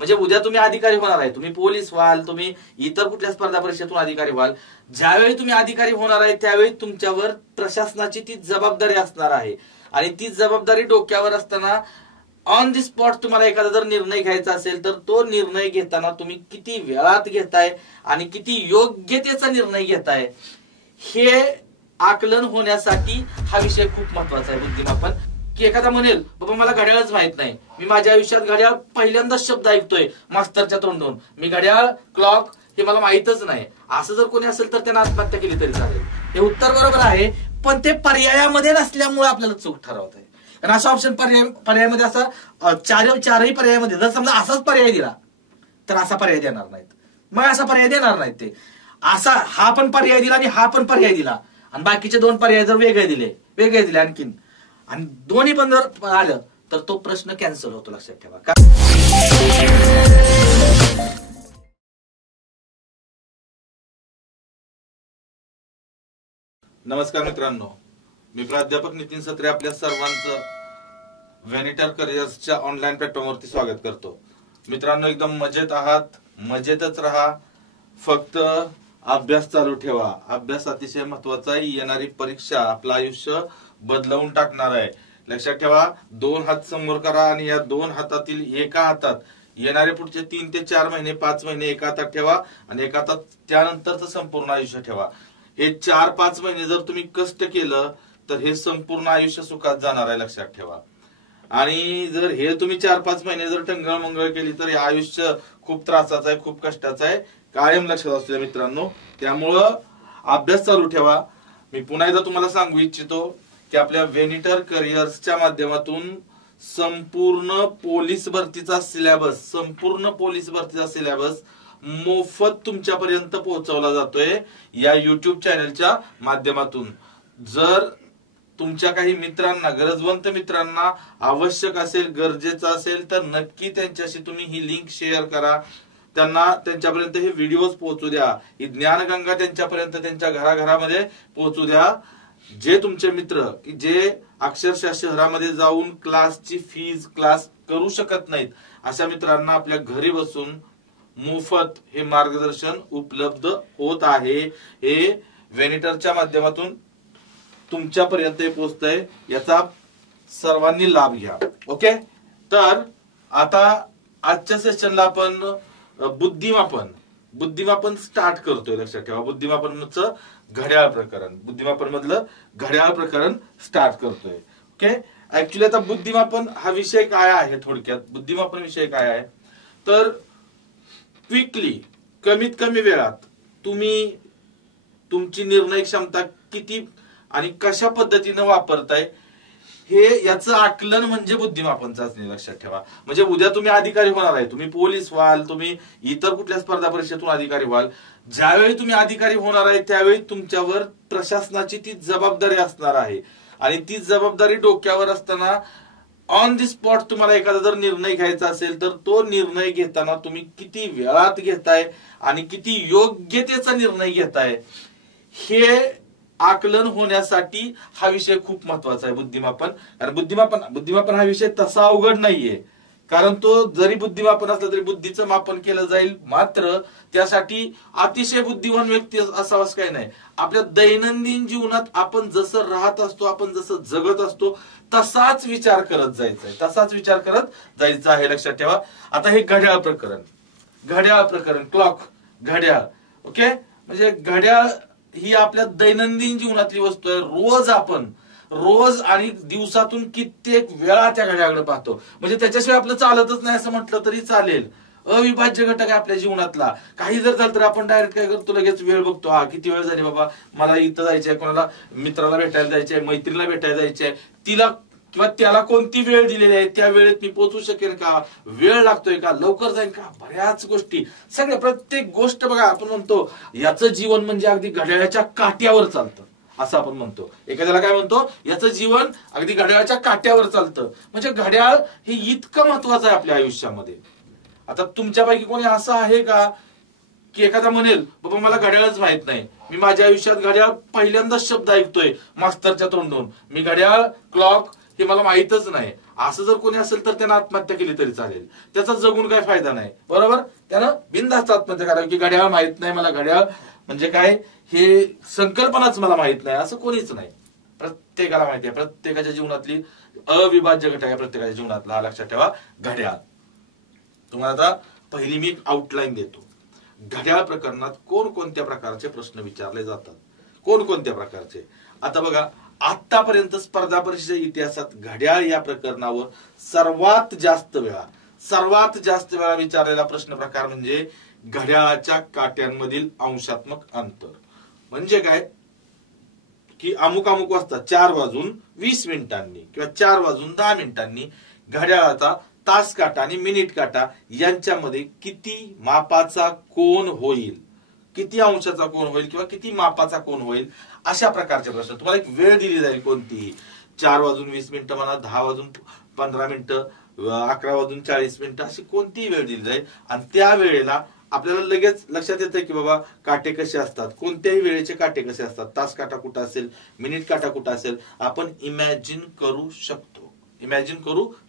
म्हणजे उद्या तुम्ही अधिकारी होणार आहे, तुम्ही पोलीस व्हाल, तुम्ही इतर कुठल्या स्पर्धा परीक्षेतून अधिकारी व्हाल. ज्यावेळी तुम्ही अधिकारी होणार आहे त्यावेळी तुमच्यावर प्रशासनाची ती जबाबदारी असणार आहे. आणि ती जबाबदारी डोक्यावर असताना ऑन दी स्पॉट तुम्हाला एखादा जर निर्णय घ्यायचा असेल तर तो निर्णय घेताना तुम्ही किती वेळात घेताय आणि किती योग्यतेचा निर्णय घेताय हे आकलन होण्यासाठी हा विषय खूप महत्वाचा आहे बुद्धिमापन. की एखादा म्हणेल बाबा मला घड्याळच माहित नाही, मी माझ्या आयुष्यात घड्याळ पहिल्यांदाच शब्द ऐकतोय मास्तरच्या तोंडून, मी घड्याळ क्लॉक हे मला माहितच नाही, असं जर कोणी असेल तर त्यानं आत्महत्या केली तरी चालेल. हे उत्तर बरोबर आहे, पण ते पर्यायामध्ये नसल्यामुळे आपल्याला चूक ठरवत आहे. कारण असा ऑप्शन पर्यायामध्ये असा चारही पर्यायामध्ये जर समजा असाच पर्याय दिला तर असा पर्याय देणार नाहीत, मग असा पर्याय देणार नाहीत. ते असा हा पण पर्याय दिला आणि हा पण पर्याय दिला आणि बाकीचे दोन पर्याय जर वेगळे दिले आणखीन आणि दोन्ही पण जर आलं तर तो प्रश्न कॅन्सल होतो, लक्षात ठेवा. नमस्कार मित्रांनो, मी प्राध्यापक नितीन सत्रे आपल्या सर्वांचं व्हॅनिटर करिअर्सच्या ऑनलाईन प्लॅटफॉर्मवरती स्वागत करतो. मित्रांनो, एकदम मजेत आहात, मजेतच राहा, फक्त अभ्यास चालू ठेवा. अभ्यास अतिशय महत्वाचा आहे. येणारी परीक्षा आपलं आयुष्य बदलवून टाकणार आहे. लक्षात ठेवा, 2 हात समोर करा आणि या 2 हातातील एका हातात येणारे पुढचे 3 ते 4 महिने 5 महिने एका हातात ठेवा आणि एका हातात त्यानंतरचं संपूर्ण आयुष्य ठेवा. हे 4-5 महिने जर तुम्ही कष्ट केलं तर हे संपूर्ण आयुष्य सुखात जाणार आहे, लक्षात ठेवा. आणि जर हे तुम्ही 4-5 महिने जर टंगळ मंगळ केली तर हे आयुष्य खूप त्रासाचं आहे, खूप कष्टाचं आहे, कायम लक्षात असू द्या मित्रांनो. त्यामुळं अभ्यास चालू ठेवा. मी पुन्हा एकदा तुम्हाला सांगू इच्छितो की आपल्या व्हॅनिटर करिअर्सच्या माध्यमातून संपूर्ण पोलीस भरतीचा सिलेबस मोफत तुमच्यापर्यंत पोहोचवला जातोय या युट्यूब चॅनलच्या माध्यमातून. जर तुमच्या काही मित्रांना, गरजवंत मित्रांना आवश्यक असेल, गरजेचं असेल तर नक्की त्यांच्याशी तुम्ही ही लिंक शेअर करा. त्यांच्यापर्यंत हे व्हिडिओज पोहोचू द्या, ही ज्ञानगंगा त्यांच्यापर्यंत त्यांच्या घराघरामध्ये पोहोचू द्या. जे तुमचे मित्र की जे अक्षरशः शहरामध्ये जाऊन क्लास करू शकत नाहीत अशा मित्रांना आपल्या घरी बसून मोफत हे मार्गदर्शन उपलब्ध होत आहे. हे व्हॅनिटरच्या माध्यमातून तुमच्यापर्यंत पोहोचतंय, याचा सर्वांनी लाभ घ्या. ओके, तर आता आजच्या सेशनला आपण बुद्धिमापन स्टार्ट करतोय. लक्षात ठेवा, बुद्धिमापनचं बुद्धिमापन मधलं घड्याळ प्रकरण स्टार्ट करतोय. ओके, ऍक्च्युली आता बुद्धिमापन हा विषय काय आहे, थोडक्यात बुद्धिमापन विषय काय आहे तर क्विकली, कमीत कमी वेळात तुम्ही तुमची निर्णय क्षमता किती आणि कशा पद्धतीने वापरताय हे याचं आकलन म्हणजे बुद्धिमापन चाचणी. लक्षात ठेवा, म्हणजे उद्या तुम्ही अधिकारी होणार आहे, तुम्ही पोलीस व्हाल, तुम्ही इतर कुठल्या स्पर्धा परीक्षेतून अधिकारी व्हाल. ज्यावेळी तुम्ही अधिकारी होणार आहे त्यावेळी तुमच्यावर प्रशासनाची ती जबाबदारी असणार आहे आणि ती जबाबदारी डोक्यावर असताना ऑन दी स्पॉट तुम्हाला एखादा जर निर्णय घ्यायचा असेल तर तो निर्णय घेताना तुम्ही किती वेळात घेताय आणि किती योग्यतेचा निर्णय घेताय हे आकलन होण्यासाठी हा विषय खूप महत्वाचा आहे, बुद्धिमापन. कारण बुद्धिमापन हा विषय तसा अवघड नाहीये, कारण तो जरी बुद्धिमापन असला तरी बुद्धीचं मापन केलं जाईल. मात्र त्यासाठी अतिशय बुद्धिवान व्यक्ती असावाच काही नाही. आपल्या दैनंदिन जीवनात आपण जसं राहत असतो, आपण जसं जगत असतो तसाच विचार करत जायचा आहे. लक्षात ठेवा, आता हे घड्याळ प्रकरण क्लॉक, घड्याळ. ओके, म्हणजे घड्याळ ही आपल्या दैनंदिन जीवनातली वस्तू आहे. रोज आणि दिवसातून कित्येक वेळा त्या घड्याळाकडे पाहतो, म्हणजे त्याच्याशिवाय आपलं चालतच नाही असं म्हटलं तरी चालेल. अविभाज्य घटक आहे आपल्या जीवनातला. काही जर झालं तर आपण डायरेक्ट काय करतो, लगेच वेळ बघतो. हा किती वेळ झाली बाबा, मला इथं जायचंय, कोणाला मित्राला भेटायला जायचंय, मैत्रीला भेटायला जायचंय, तिला किंवा त्याला कोणती वेळ दिलेली आहे, त्या वेळेत मी पोहोचू शकेन का, वेळ लागतोय का, लवकर जाईल का, बऱ्याच गोष्टी, सगळ्या प्रत्येक गोष्ट बघा. आपण म्हणतो याचं जीवन म्हणजे अगदी घड्याळाच्या काट्यावर चालतं असं आपण म्हणतो. एखाद्याला काय म्हणतो, याचं जीवन अगदी घड्याळाच्या काट्यावर चालतं. म्हणजे घड्याळ हे इतकं महत्वाचं आहे आपल्या आयुष्यामध्ये. आता तुमच्यापैकी कोणी असं आहे का की एखादा म्हणेल बाबा मला घड्याळच माहित नाही, मी माझ्या आयुष्यात घड्याळ पहिल्यांदाच शब्द ऐकतोय मास्तरच्या तोंडून, मी घड्याळ क्लॉक हे मला माहितच नाही, असं जर कोणी असेल तर त्यानं आत्महत्या केली तरी चालेल, त्याचा जगून काही फायदा नाही, बरोबर. त्यानं बिनधास्त आत्महत्या करावी की घड्याळ माहित नाही मला, घड्याळ म्हणजे काय हे संकल्पनाच मला माहित नाही, असं कोणीच नाही. प्रत्येकाला माहिती आहे, प्रत्येकाच्या जीवनातली अविभाज्य घटक आहे प्रत्येकाच्या जीवनातला, लक्षात ठेवा घड्याळ. तुम्हाला आता पहिली मी आउटलाईन देतो. घड्याळ प्रकरणात कोणकोणत्या प्रकारचे प्रश्न विचारले जातात, कोणकोणत्या प्रकारचे. आता बघा, आतापर्यंत स्पर्धा परीक्षेच्या इतिहासात घड्याळ या प्रकरणावर सर्वात जास्त वेळा विचारलेला प्रश्न प्रकार म्हणजे घड्याळाच्या काट्यांमधील अंशात्मक अंतर. म्हणजे काय की अमुक वाजता 4:20 किंवा 4:10 घड्याळाचा तास काटा आणि मिनिट काटा यांच्यामध्ये किती मापाचा कोन होईल, किती अंशाचा कोन होईल किंवा किती मापाचा कोन होईल, अशा प्रकारचे प्रश्न. तुम्हाला एक वेळ दिली जाईल कोणतीही, 4:20 म्हणा, 10:15, 11:40, अशी कोणतीही वेळ दिली जाईल आणि त्या वेळेला आपल्याला लगेच लक्षात येतं की बाबा काटे कसे असतात, कोणत्याही वेळेचे काटे कसे असतात, तास काटा कुठं असेल, मिनिट काटा कुठं असेल, आपण इमॅजिन करू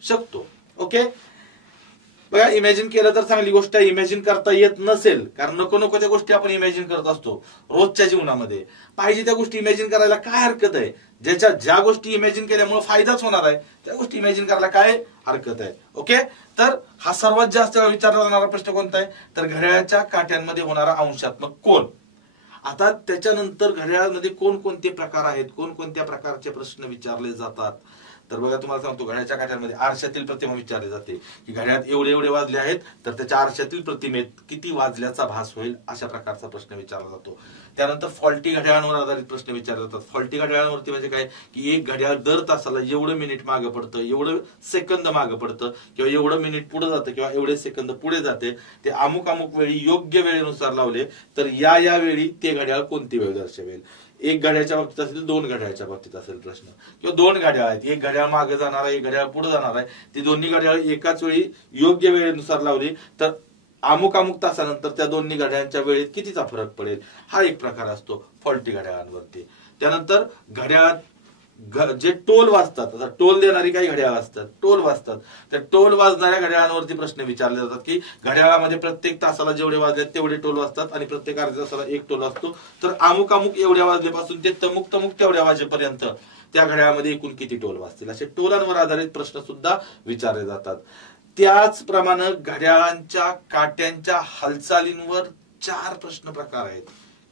शकतो. ओके, बघा इमॅजिन केलं तर चांगली गोष्ट आहे. इमॅजिन करता येत नसेल, कारण नको त्या गोष्टी आपण इमॅजिन करत असतो रोजच्या जीवनामध्ये, पाहिजे त्या गोष्टी इमॅजिन करायला काय हरकत आहे. ज्या गोष्टी इमॅजिन केल्यामुळे फायदाच होणार आहे त्या गोष्टी इमॅजिन करायला काय हरकत आहे. ओके, तर हा सर्वात जास्त विचारला जाणारा प्रश्न कोणता आहे, तर घड्याळाच्या काट्यांमध्ये होणारा अंशात्मक कोन. आता त्याच्यानंतर घड्याळामध्ये कोणकोणते प्रकार आहेत, कोणकोणत्या प्रकारचे प्रश्न विचारले जातात, तर बघा तुम्हाला सांगतो. घड्याळाच्या काट्यांमध्ये आरशातील प्रतिमा विचारली जाते की घड्याळात एवढे वाजले आहेत तर त्याच्या आरशातील प्रतिमेत किती वाजल्याचा भास होईल, अशा प्रकारचा प्रश्न विचारला जातो. त्यानंतर फॉल्टी घड्याळांवर आधारित प्रश्न विचारले जातात. फॉल्टी घड्याळांवरती म्हणजे काय की एक घड्याळ दर तासाला एवढं मिनिट मागे पडतं, एवढं सेकंद मागे पडतं किंवा एवढं मिनिट पुढे जातं किंवा एवढे सेकंद पुढे जाते, ते अमुक वेळी योग्य वेळेनुसार लावले तर या वेळी ते घड्याळ कोणती वेळ दर्शवेल. एक घड्याळच्या बाबतीत असेल, 2 घड्याळच्या बाबतीत असेल प्रश्न, किंवा 2 घड्याळ आहेत, एक घड्याळ मागे जाणार आहे, एक घड्याळ पुढे जाणार आहे, ती दोन्ही घड्याळ एकाच वेळी योग्य वेळेनुसार लावली तर अमुक तासानंतर त्या दोन्ही घड्याळांच्या वेळेत कितीचा फरक पडेल, हा एक प्रकार असतो फॉल्टी घड्याळांवरती. त्यानंतर घड्याळात जे टोल वाजतात, आता टोल देणारी काही घड्याळ असतात, टोल वाजतात, त्या टोल वाजणाऱ्या घड्याळांवरती प्रश्न विचारले जातात की घड्याळामध्ये प्रत्येक तासाला जेवढे वाजले तेवढे टोल वाजतात आणि प्रत्येक अर्ध्या तासाला एक टोल असतो, तर अमुक एवढ्या वाजल्यापासून ते तमुक तेवढ्या वाजेपर्यंत त्या घड्याळामध्ये एकूण किती टोल वाजतील, असे टोलांवर आधारित प्रश्न सुद्धा विचारले जातात. त्याचप्रमाणे घड्याळांच्या काट्यांच्या हालचालींवर 4 प्रश्न प्रकार आहेत.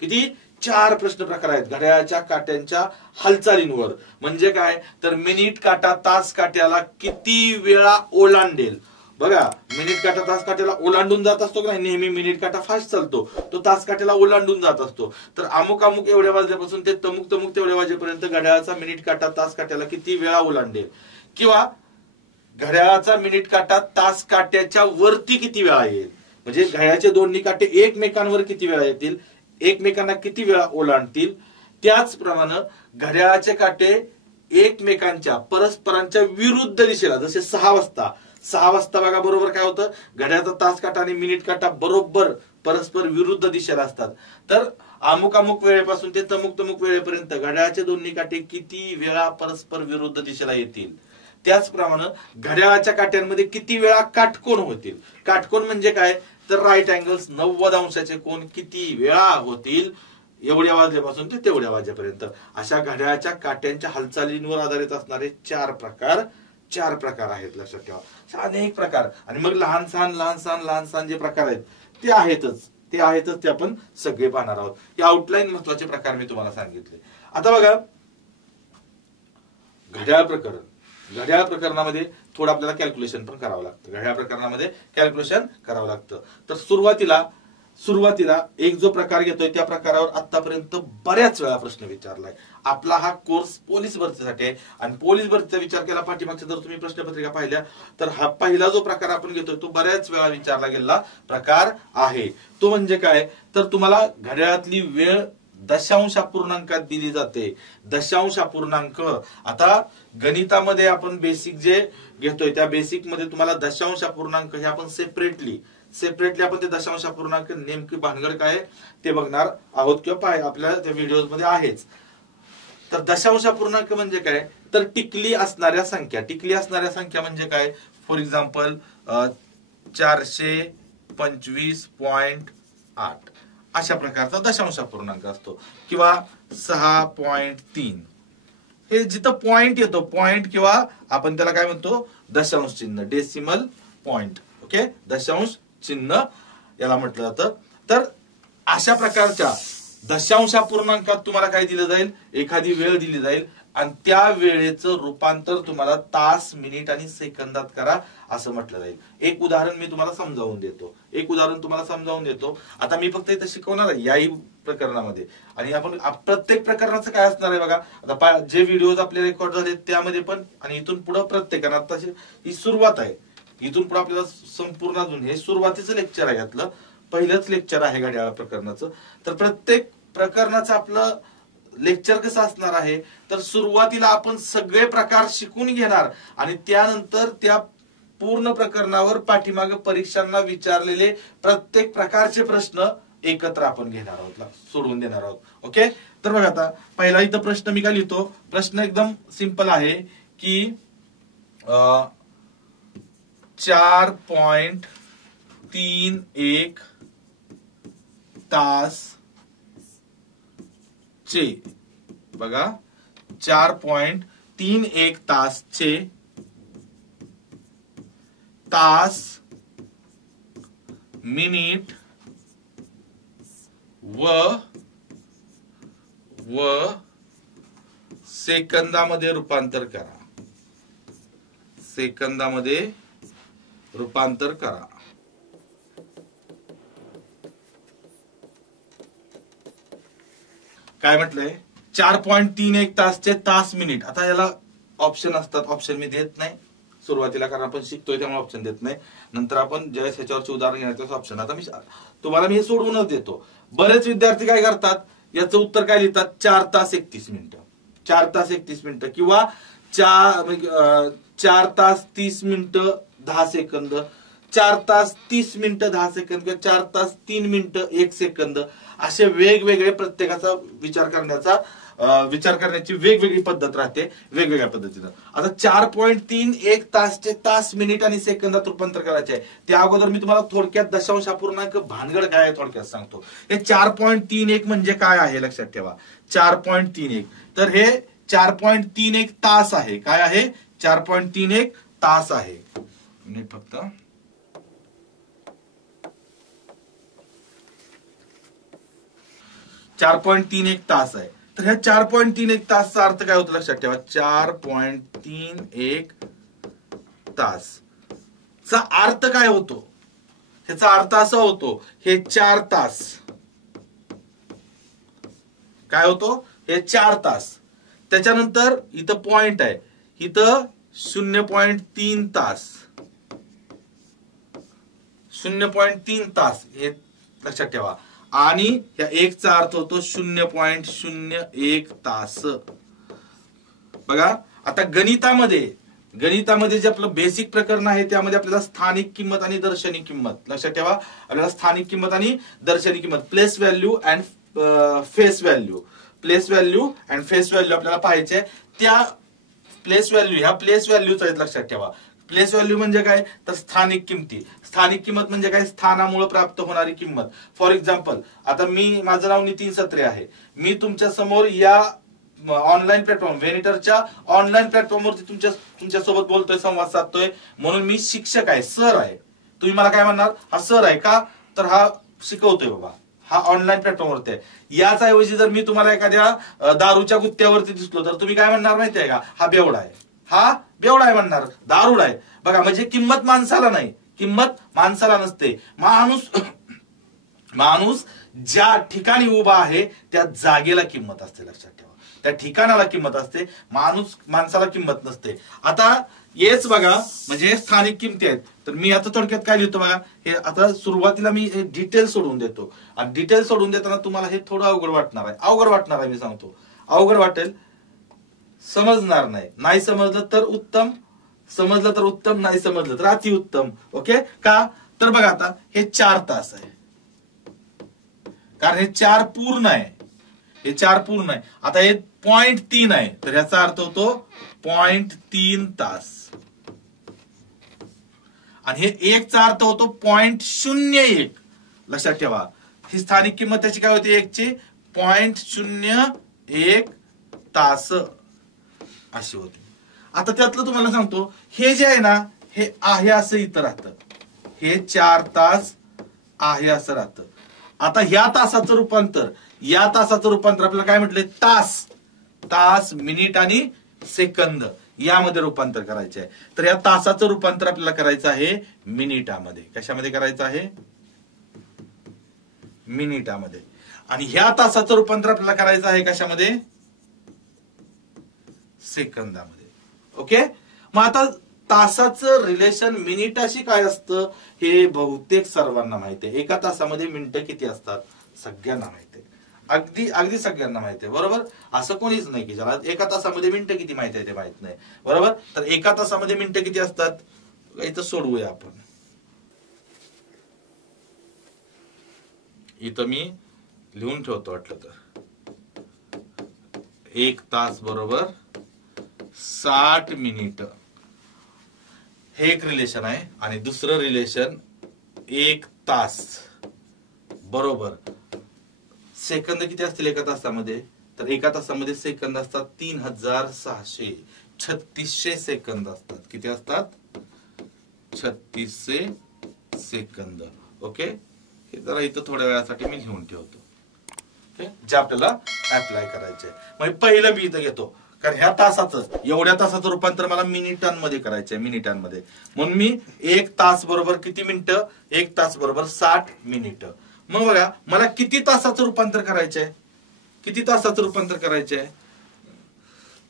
किती? 4 प्रश्न प्रकार आहेत घड्याळाच्या काट्यांच्या हालचालींवर. म्हणजे काय तर मिनिट काटा तास काट्याला किती वेळा ओलांडेल. बघा, मिनिट काटा तास काट्याला ओलांडून जात असतो का नाही, नेहमी मिनिट काटा फास्ट चालतो, तो तास काट्याला ओलांडून जात असतो. तर अमुक एवढ्या वाजल्यापासून ते तमुक तेवढ्या वाजेपर्यंत घड्याळाचा मिनिट काटा तास काट्याला किती वेळा ओलांडेल, किंवा घड्याळाचा मिनिट काटा तास काट्याच्या वरती किती वेळा येईल, म्हणजे घड्याळाचे दोन्ही काटे एकमेकांवर किती वेळा येतील, एकमेकांना किती वेळा ओलांडतील. त्याचप्रमाणे घड्याळाचे काटे एकमेकांच्या परस्परांच्या विरुद्ध दिशेला, जसे 6 वाजता बघा बरोबर काय होतं, घड्याळाचा तास काटा आणि मिनिट काटा बरोबर परस्पर विरुद्ध दिशेला असतात. तर अमुक वेळेपासून ते तमुक वेळेपर्यंत घड्याळाचे दोन्ही काटे किती वेळा परस्पर विरुद्ध दिशेला येतील. त्याचप्रमाणे घड्याळाच्या काट्यांमध्ये किती वेळा काटकोन होतील. काटकोन म्हणजे काय तर राईट अँगल्स, 90 अंशाचे कोन किती वेळा होतील एवढ्या वाजल्यापासून ते तेवढ्या वाजेपर्यंत. अशा घड्याळाच्या काट्यांच्या हालचालींवर आधारित असणारे 4 प्रकार आहेत, लक्षात ठेवा. अनेक प्रकार, आणि मग लहान सहान जे प्रकार आहेत ते आहेतच ते आपण सगळे पाहणार आहोत. हे आउटलाईन महत्वाचे प्रकार मी तुम्हाला सांगितले. आता बघा, घड्याळ प्रकरणामध्ये थोडं आपल्याला कॅल्क्युलेशन पण करावं लागतं. घड्याळ प्रकरणामध्ये कॅल्क्युलेशन करावं लागतं. तर सुरुवातीला एक जो प्रकार घेतोय त्या प्रकारावर आतापर्यंत बऱ्याच वेळा प्रश्न विचारलाय. आपला हा कोर्स पोलीस भरतीसाठी आहे आणि पोलीस भरतीचा विचार केला पाठीमागच्या जर तुम्ही प्रश्नपत्रिका पाहिल्या तर हा पहिला जो प्रकार आपण घेतोय तो बऱ्याच वेळा विचारला गेलेला प्रकार आहे. तो म्हणजे काय तर तुम्हाला घड्याळातली वेळ दशांश अपूर्णांकात दिली जाते. दशांश अपूर्णांक, आता गणितामध्ये आपण बेसिक जे घेतोय त्या बेसिक मध्ये तुम्हाला दशांश अपूर्णांक हे आपण सेपरेटली आपण ते दशांश अपूर्णांक नेमकी भानगड काय ते बघणार आहोत किंवा आपल्या त्या व्हिडिओ मध्ये आहेच. तर दशांशापूर्णांक म्हणजे काय, तर टिकली असणाऱ्या संख्या. टिकली असणाऱ्या संख्या म्हणजे काय, फॉर एक्झाम्पल 425.8 अशा प्रकारचा दशांशापूर्णांक असतो, किंवा 6.3. हे जिथं पॉइंट येतो, पॉइंट किंवा आपण त्याला काय म्हणतो, दशांश चिन्ह, डेसिमल पॉइंट. ओके, दशांश चिन्ह याला म्हटलं जातं. तर अशा प्रकारच्या दशांशापूर्णांकात तुम्हाला काय दिलं जाईल, एखादी वेळ दिली जाईल आणि त्या वेळेचं रूपांतर तुम्हाला तास, मिनिट आणि सेकंदात करा असं म्हटलं जाईल. एक उदाहरण मी तुम्हाला समजावून देतो. आता मी फक्त इथं शिकवणार आहे याही प्रकरणामध्ये, आणि आपण प्रत्येक प्रकरणाचं काय असणार आहे बघा. आता जे व्हिडिओज आपले रेकॉर्ड झाले त्यामध्ये पण, आणि इथून पुढे प्रत्येकानं, आता ही सुरुवात आहे, इथून पुढे आपल्याला संपूर्ण अजून हे सुरुवातीचं लेक्चर आहे, यातलं पहिलंच लेक्चर आहे घड्याळ प्रकरणाचं. तर प्रत्येक प्रकरणाचं आपलं लेक्चर कसं असणार आहे, तर सुरुवातीला आपण सगळे प्रकार शिकून घेणार आणि त्यानंतर त्या पूर्ण प्रकरणावर पाठीमागे परीक्षांना विचारलेले प्रत्येक प्रकारचे प्रश्न एकत्र आपण घेणार आहोत, सोडवून देणार आहोत. ओके, तर बघा आता पहिला इथं प्रश्न मी काय लिहितो. प्रश्न एकदम सिंपल आहे की 4.31 तास चे, बघा 4.31 तास चे तास, मिनिट व सेकंदामध्ये रूपांतर करा. काय म्हटलंय, 4.31 तासचे तास, मिनिट. आता याला ऑप्शन असतात, ऑप्शन मी देत नाही सुरुवातीला, कारण आपण शिकतोय त्यामुळे ऑप्शन देत नाही. नंतर आपण ज्यावेळेस ह्याच्यावरचे उदाहरण घेण्याचं ऑप्शन. आता तुम्हाला मी हे सोडवूनच देतो. बरेच विद्यार्थी काय करतात, याचं उत्तर काय लिहितात, 4 तास 31 मिनिटं, 4 तास 31 मिनिटं, किंवा 4 तास 30 मिनिटं 10 सेकंद, 4 तास 30 मिनिटं 10 सेकंद, किंवा 4 तास 3 मिनिटं 1 सेकंद. असे वेगवेगळे प्रत्येकाचा विचार करण्याची वेगवेगळी पद्धत राहते, वेगवेगळ्या पद्धतीनं. आता 4.31 तासचे तास, मिनिट आणि सेकंदात रूपांतर करायचे आहे. त्या अगोदर मी तुम्हाला थोडक्यात दशांशापूर्णांक भानगड काय आहे थोडक्यात सांगतो. हे 4.31 म्हणजे काय आहे लक्षात ठेवा. 4.31, तर हे 4.31 तास आहे. काय आहे, 4.31 तास आहे. मिनिट फक्त 4.31 तास आहे. तर ह्या 4.31 तासचा अर्थ काय होतो लक्षात ठेवा. 4.31 तास चा अर्थ काय होतो, ह्याचा अर्थ असा होतो, हे 4 तास काय होतो, हे 4 तास. त्याच्यानंतर इथं पॉइंट आहे, इथं 0.3 तास, 0.3 तास हे लक्षात ठेवा. आणि या 1 चा अर्थ होतो 0.01 तास. बघा आता गणितामध्ये जे आपलं बेसिक प्रकरण आहे त्यामध्ये आपल्याला स्थानिक किंमत आणि दर्शनी किंमत लक्षात ठेवा. आपल्याला स्थानिक किंमत आणि दर्शनी किंमत, place value and face value, आपल्याला पाहायचे. त्या प्लेस व्हॅल्यू, ह्या प्लेस व्हॅल्यूचा लक्षात ठेवा. प्लेस व्हॅल्यू म्हणजे काय, तर स्थानिक किंमती. स्थानिक किंमत म्हणजे काय, स्थानामुळे प्राप्त होणारी किंमत. फॉर एक्झाम्पल, आता माझं नाव नितीन सत्रे आहे. मी तुमच्या समोर या ऑनलाईन प्लॅटफॉर्म, व्हेनिटरच्या ऑनलाईन प्लॅटफॉर्मवरती तुमच्या सोबत बोलतोय, संवाद साधतोय, म्हणून मी शिक्षक आहे, सर आहे. तुम्ही मला काय म्हणणार, हा सर आहे का, तर हा शिकवतोय बाबा, हा ऑनलाईन प्लॅटफॉर्मवरती आहे. याच ऐवजी जर मी तुम्हाला एखाद्या दारूच्या गुत्त्यावरती दिसलो तर तुम्ही काय म्हणणार माहिती आहे का, हा बेवडा आहे, हा बेवडा आहे म्हणणार, दारुड आहे. बघा म्हणजे किंमत माणसाला नाही, किंमत माणसाला नसते. माणूस ज्या ठिकाणी उभा आहे त्या जागेला किंमत असते, लक्षात ठेवा. त्या ठिकाणाला किंमत असते, माणसाला किंमत नसते. आता हेच बघा म्हणजे स्थानिक किमती आहेत. तर मी आता थोडक्यात काय लिहितो बघा, हे आता सुरुवातीला मी डिटेल सोडून देतो, आणि डिटेल सोडून देताना तुम्हाला हे थोडं अवघड वाटणार आहे, मी सांगतो. अवघड वाटेल, समजणार नाही समजलं तर उत्तम, समजलं तर उत्तम, नाही समजलं तर अतिउत्तम. ओके का, तर बघा आता हे 4 तास आहे, कारण हे 4 पूर्ण आहे, हे 4 पूर्ण आहे. आता हे 0.3 आहे, तर याचा अर्थ होतो 0.3 तास. आणि हे 1 चा अर्थ होतो 0.01. लक्षात ठेवा, ही स्थानिक किंमत त्याची काय होती 1 ची 0.01 तास अशी होती. आता त्यातलं तुम्हाला सांगतो, हे जे आहे ना, हे आहे असं इथं राहतं, हे 4 तास आहे असं राहतं. आता ह्या तासाचं रूपांतर, या तासाचं रूपांतर आपल्याला काय म्हटलंय, तास, मिनिट आणि सेकंद यामध्ये रूपांतर करायचे आहे. तर या तासाचं रूपांतर आपल्याला करायचं आहे मिनिटामध्ये. कशामध्ये करायचं आहे, मिनिटामध्ये. आणि ह्या तासाचं रूपांतर आपल्याला करायचं आहे कशामध्ये, सेकंदामध्ये. ओके. मग आता तासाचं रिलेशन मिनिटाशी काय असतं हे बहुतेक सर्वांना माहिती आहे. एका तासामध्ये मिनिटं किती असतात सगळ्यांना माहिती आहे, अगदी सगळ्यांना माहिती आहे, बरोबर. असं कोणीच नाही की ज्याला एका तासामध्ये मिनिटं किती माहिती आहे ते माहित नाही, बरोबर. तर एका तासामध्ये मिनिटं किती असतात, इथं सोडवूया आपण. इथं मी लिहून ठेवतो वाटलं तर. 1 तास बरोबर 60 मिनिट, हे एक रिलेशन आहे. आणि दुसरं रिलेशन 1 तास बरोबर सेकंद किती असतील एका तासामध्ये, तर एका तासामध्ये सेकंद असतात 3600 सेकंद असतात. किती असतात, 3600 सेकंद. ओके. हे जरा इथं थोड्या वेळासाठी मी घेऊन ठेवतो, जे आपल्याला अप्लाय करायचे. मग पहिलं मी इथं घेतो, कारण ह्या तासाचं, एवढ्या तासाचं रूपांतर मला मिनिटांमध्ये करायचंय, मिनिटांमध्ये. म्हणून मी 1 तास बरोबर किती मिनिटं, 1 तास बरोबर 60 मिनिटं. मग बघा, मला किती तासाचं रूपांतर करायचंय, किती तासाचं रूपांतर करायचंय,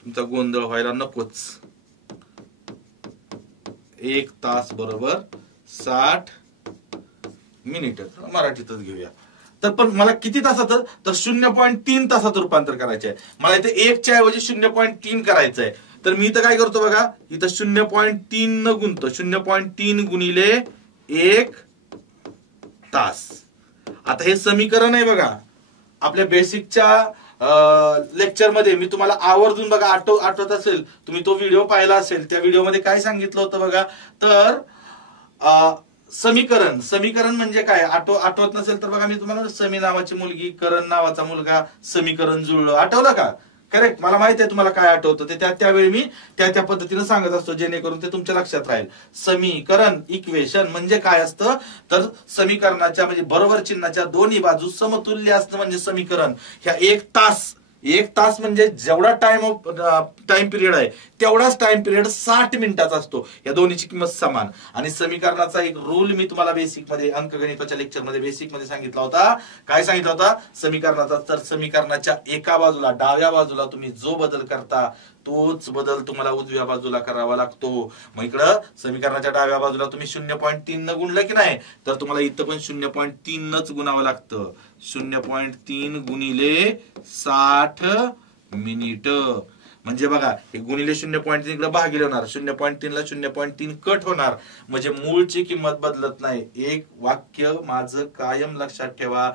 तुमचा गोंधळ व्हायला नकोच. 1 तास बरोबर 60 मिनिट, मराठीतच घेऊया. तर पण मला किती तासाचं, तर 0.3 तासाचं रूपांतर करायचंय. मला इथे 1 च्या ऐवजी 0.3 करायचंय. तर मी इथं काय करतो बघा, इथं 0.3 न गुणतो, 0.3 गुणिले 1 तास. आता हे समीकरण आहे बघा, आपल्या बेसिकच्या लेक्चर मध्ये मी तुम्हाला आवर्जून बघा, आठवत असेल, तुम्ही तो व्हिडिओ पाहिला असेल, त्या व्हिडिओमध्ये काय सांगितलं होतं बघा. तर समीकरण म्हणजे काय, आठवत नसेल तर बघा, मी तुम्हाला समी नावाची मुलगी, करण नावाचा मुलगा, समीकरण जुळलं, आठवलं का. करेक्ट. मला माहित आहे तुम्हाला काय आठवतं ते, त्यावेळी मी त्या पद्धतीने सांगत असतो, जेणेकरून ते तुमच्या लक्षात राहील. समीकरण, इक्वेशन म्हणजे काय असतं, तर समीकरणाच्या म्हणजे बरोबर चिन्हाच्या दोन्ही बाजू समतुल्य असतं म्हणजे समीकरण. ह्या 1 तास म्हणजे जेवढा टाइम पिरियड आहे तेवढाच टाइम पिरियड 60 मिनिटाचा असतो. या दोन्हीची किंमत समान. आणि समीकरणाचा एक रूल मी तुम्हाला बेसिक मध्ये, अंकगणिताच्या लेक्चर मध्ये बेसिक मध्ये सांगितला होता. काय सांगितलं होता समीकरणाचा, तर समीकरणाच्या एका बाजूला, डाव्या बाजूला तुम्ही जो बदल करता तोच बदल तुम्हाला उजव्या बाजूला करावा लागतो. मग इकडं समीकरणाच्या डाव्या बाजूला तुम्ही 0.3 न गुणलं की नाही, तर तुम्हाला इथं पण 0.3 नच गुणावं लागतं. 0.3 गुणिले 60 मिनिट. म्हणजे बघा, हे गुणिले 0.3 इकडे भागिले होणार, 0.3 ला 0.3 कट होणार, म्हणजे मूळची किंमत बदलत नाही. एक वाक्य माझं कायम लक्षात ठेवा,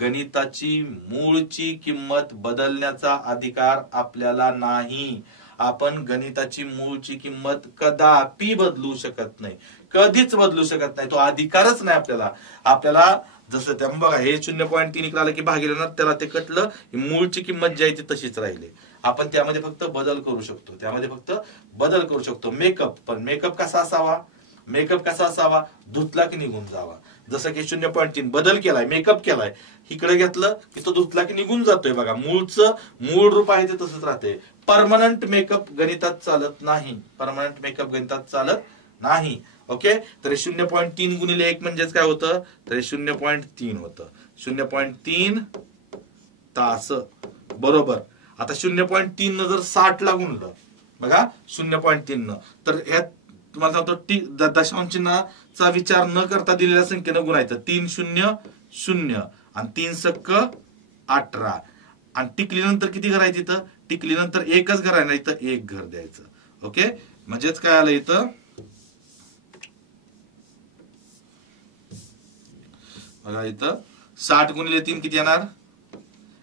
गणिताची मूळची किंमत बदलण्याचा अधिकार आपल्याला नाही. आपण गणिताची मूळची किंमत कदापि बदलू शकत नाही, कधीच बदलू शकत नाही, तो अधिकारच नाही आपल्याला. जसं त्या बघा, हे 0.3 इकडे आलं की भागिले होणार, त्याला ते कटलं, मूळची किंमत जी आहे ती तशीच राहिली. आपण त्यामध्ये फक्त बदल करू शकतो, मेकअप. पण मेकअप कसा असावा, धुतला की निघून जावा. जसं की 0.3 बदल केलाय, मेकअप केलाय, इकडे घेतलं की तो धुतला की निघून जातोय. बघा, मूळ रूप आहे ते तसंच राहते. परमनंट मेकअप गणितात चालत नाही. ओके. तर 0.3 गुणिले 1 म्हणजेच काय होतं, तर 0.3 होतं. 0.3 तास बरोबर. आता 0.3 न जर 60 ला गुणलं, बघा 0.3 न, तर ह्यात तुम्हाला सांगतो दशांश चिन्हाचा विचार न करता दिलेल्या संख्येनं गुणायचं. 3 0 0 आणि 3 सक्क 18 आणि टिकली नंतर किती करायचं, इथं टिकली नंतर एकच घर आहे ना, इथं 1 घर द्यायचं. ओके. म्हणजेच काय आलं इथं, बघा इथं 60 गुणिले 3 किती येणार,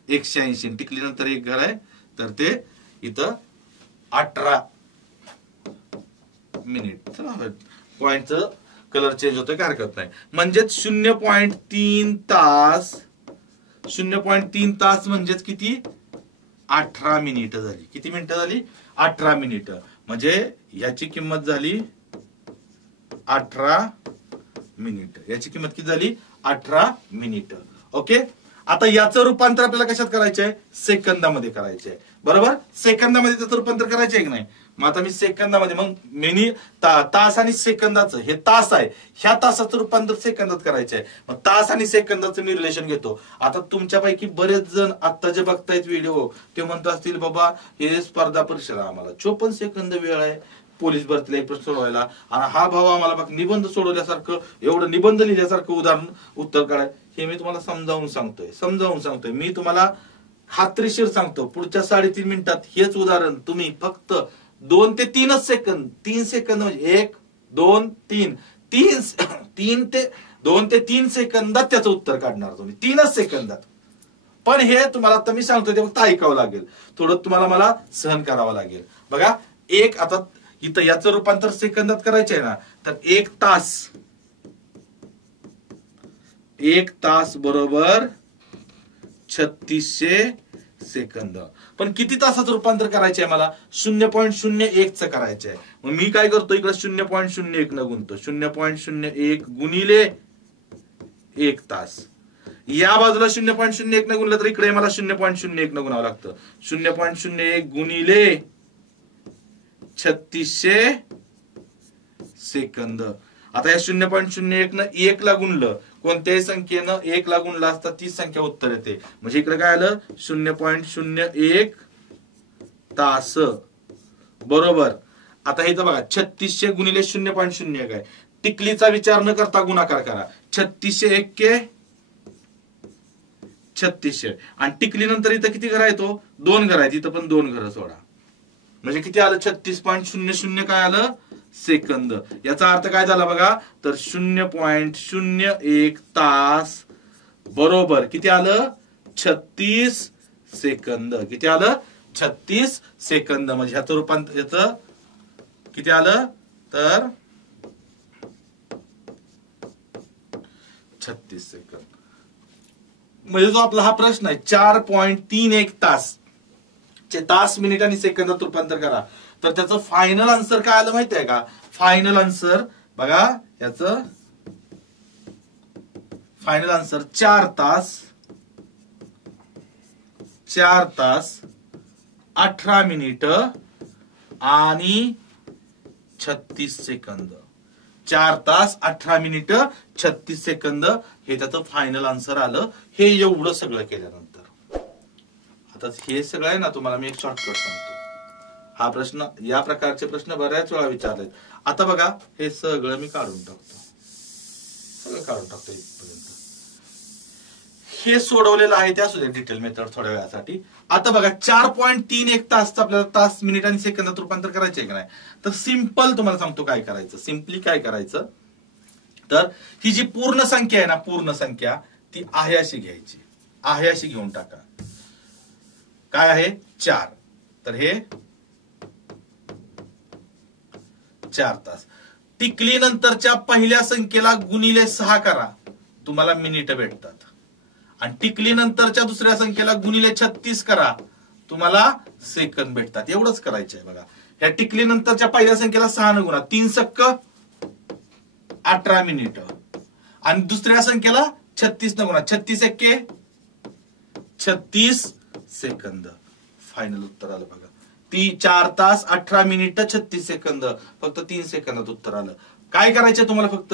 180. टिकली नंतर 1 घर आहे, तर ते इथं 18 मिनिट. पॉइंटचं कलर चेंज होतोय, काय हरकत नाही. म्हणजेच 0.3 तास, 0.3 तास म्हणजेच किती, 18 मिनिटं झाली. किती मिनिटं झाली, 18 मिनिटं. म्हणजे याची किंमत झाली 18 मिनिट. याची किंमत किती झाली, 18 मिनिट. ओके. आता याचं रूपांतर आपल्याला कशात करायचंय, सेकंदामध्ये करायचंय. बरोबर, सेकंदामध्ये त्याचं रूपांतर करायचंय की नाही. मग आता मी सेकंदामध्ये, मग तास आणि सेकंदाचं, हे तास आहे, ह्या तासाचं रूपांतर सेकंदात करायचंय. मग तास आणि सेकंदाचं मी रिलेशन घेतो. आता तुमच्यापैकी बरेच जण आता जे बघतायत व्हिडिओ ते म्हणत असतील, बाबा हे स्पर्धा परीक्षा आम्हाला 54 सेकंद वेळ आहे पोलीस भरतीला एक प्रश्न सोडवायला, आणि हा भाऊ आम्हाला बघ निबंध सोडवल्यासारखं, एवढं निबंध लिहिल्यासारखं उदाहरण उत्तर काढाय. हे मी तुम्हाला समजावून सांगतोय. मी तुम्हाला खात्रीशीर सांगतो, पुढच्या 3.5 मिनिटात हेच उदाहरण तुम्ही फक्त 2 ते 3 सेकंद, 3 सेकंद म्हणजे 1 2 3 2 ते 3 सेकंदात त्याचं उत्तर काढणार तुम्ही, 3 सेकंदात. पण हे तुम्हाला आता मी सांगतोय ते फक्त ऐकावं लागेल, थोडं तुम्हाला मला सहन करावं लागेल. बघा, आता इथं याचं रूपांतर सेकंदात करायचं आहे ना, तर 1 तास बरोबर 3600 सेकंद. पण किती तासाचं रूपांतर करायचंय मला, 0.01 च करायचंय. मग मी काय करतो, इकडे 0.01 न गुणतो, 0.01 गुणिले 1 तास. या बाजूला 0.01 न गुणलं तर इकडे मला 0.01 न गुणावं लागतं. 0.01 गुणिले 3600 सेकंद. आता या 0.01 न 1 ला गुणलं, कोणत्याही संख्येनं 1 ला गुणला असता ती संख्या उत्तर येते. म्हणजे इकडे काय आलं, 0.01 तास बरोबर. आता इथं बघा, 3600 गुणिले 0.01 आहे. टिकलीचा विचार न करता गुणाकार करा. 3600 3600, आणि टिकली नंतर इथं किती घर आहे, तो 2 घर आहेत, इथं पण 2 घर सोडा. म्हणजे किती आलं, 36.00 काय आलं सेकंद. याचा अर्थ काय झाला बघा, तर 0.01 तास बरोबर किती आलं, 36 सेकंद. किती आलं, 36 सेकंद. म्हणजे ह्याचं रूपांतर याचं किती आलं, तर 36 सेकंद. म्हणजे जो आपला हा प्रश्न आहे 4.31 तास चे तास, मिनिट आणि सेकंदात रूपांतर करा, तर त्याचं फायनल आन्सर काय आलं माहिती आहे का. फायनल आन्सर बघा, याचं फायनल आन्सर 4 तास 18 मिनिट आणि 36 सेकंद. 4 तास 18 मिनिट 36 सेकंद हे त्याचं फायनल आन्सर आलं. हे एवढं सगळं केल्यानंतर, आता हे सगळं आहे ना, तुम्हाला मी एक शॉर्टकट सांगतो. हा प्रश्न, या प्रकारचे प्रश्न बऱ्याच वेळा विचारलेत. आता बघा, हे सगळं मी काढून टाकतो, इथपर्यंत. हे सोडवलेलं आहे, त्या सुद्धा डिटेल मेथड थोड्या वेळासाठी. आता बघा, 4.31 तास आपल्याला तास, मिनिट आणि सेकंदात रूपांतर करायचे की नाही, तर सिंपल तुम्हाला सांगतो काय करायचं. सिंपली काय करायचं, तर ही जी पूर्ण संख्या आहे ना, पूर्ण संख्या ती आहे अशी घ्यायची, आहे अशी घेऊन टाका. काय आहे, 4. तर हे 4 तास. टिकली नंतरच्या पहिल्या संख्येला गुणिले 6 करा, तुम्हाला मिनिट भेटतात. आणि टिकली नंतरच्या दुसऱ्या संख्येला गुणिले 36 करा, तुम्हाला सेकंद भेटतात. एवढंच करायचं आहे बघा. या टिकली नंतरच्या पहिल्या संख्येला 6 न गुणा, 3 सक्क 18 मिनिट, आणि दुसऱ्या संख्येला 36 न गुणा, 36 एक्के 36 सेकंद. फायनल उत्तर आलं बघा. 4 तास 18 मिनिट 36 सेकंद. फक्त 3 सेकंदात उत्तर आलं. काय करायचं तुम्हाला फक्त,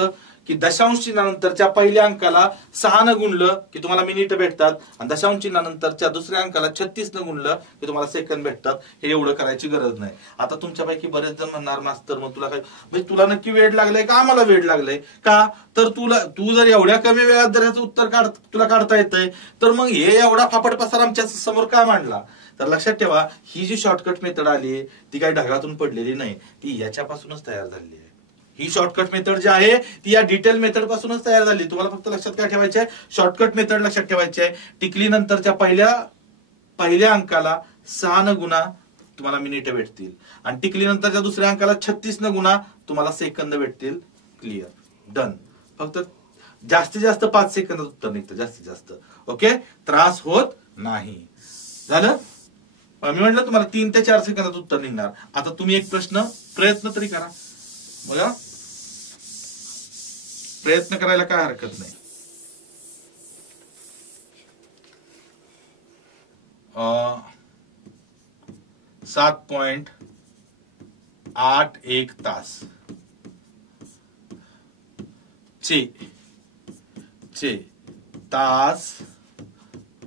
की दशांश चिन्हानंतरच्या पहिल्या अंकाला 6 न गुणलं की तुम्हाला मिनिट भेटतात, आणि दशांश चिन्हानंतरच्या दुसऱ्या अंकाला 36 न गुणलं की तुम्हाला सेकंद भेटतात. हे एवढं करायची गरज नाही. आता तुमच्यापैकी बरेच जण म्हणणार, मास्तर मग तुला काय, म्हणजे तुला नक्की वेळ लागलाय का आम्हाला वेळ लागलाय का, तर तू जर एवढ्या कमी वेळात जर याचं उत्तर तुला काढता येतंय, तर मग हे एवढा फापट पसार आमच्या समोर का मांडला. तर लक्षात ठेवा, ही जी शॉर्टकट मेथड आली ती काही ढगातून पडलेली नाही, ती याच्यापासूनच तयार झालेली आहे. ही शॉर्टकट मेथड जी आहे ती या डिटेल मेथड पासूनच तयार झाली. तुम्हाला फक्त लक्षात काय ठेवायचे आहे, शॉर्टकट मेथड लक्षात ठेवायची आहे. टिकली नंतरच्या पहिल्या अंकाला 6 न गुणा तुम्हाला मिनिट भेटतील आणि टिकली नंतरच्या दुसऱ्या अंकाला 36 न गुणा तुम्हाला सेकंद भेटतील. Clear, done. फक्त जास्तीत जास्त 5 सेकंदात उत्तर निघतं, जास्तीत जास्त. ओके, त्रास होत नाही. झालं. मी म्हटलं तुम्हाला 3 ते 4 सेकंदात उत्तर निघणार. आता तुम्ही एक प्रयत्न तरी करा बघा. प्रयत्न करायला काय हरकत नाही. 7.81 तास चे तास,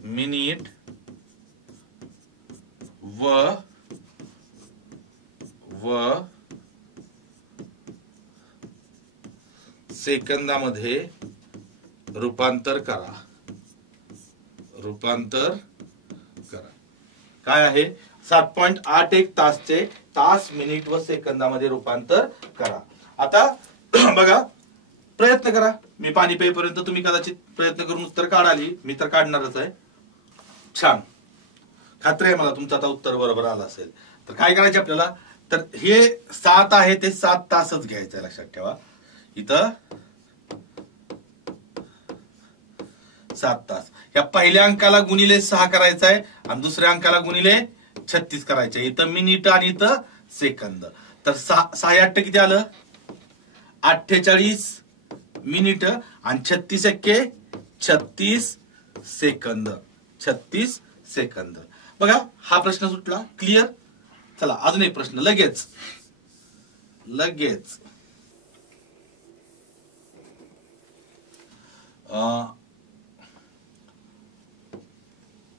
मिनिट व सेकंदामध्ये रूपांतर करा. काय आहे? 7.81 तासचे तास, मिनिट व सेकंदामध्ये रूपांतर करा. आता बघा, प्रयत्न करा. मी पाणी पेपर्यंत तुम्ही कदाचित प्रयत्न करून उत्तर काढाली. मी तर काढणारच आहे. छान, खात्री आहे मला तुमचं आता उत्तर बरोबर आलं असेल. तर काय करायचे आपल्याला? तर हे 7 आहे ते 7 तासच घ्यायचं, लक्षात ठेवा. इथं 7 तास. या पहिल्या अंकाला गुणिले 6 करायचं आहे आणि दुसऱ्या अंकाला गुणिले 36 करायचे. इथं मिनिट आणि इथं सेकंद. तर 6 किती आलं? 48 मिनिट आणि 36 एक्के 36 सेकंद. 36 सेकंद. बघा, हा प्रश्न सुटला. क्लिअर. चला अजून एक प्रश्न लगेच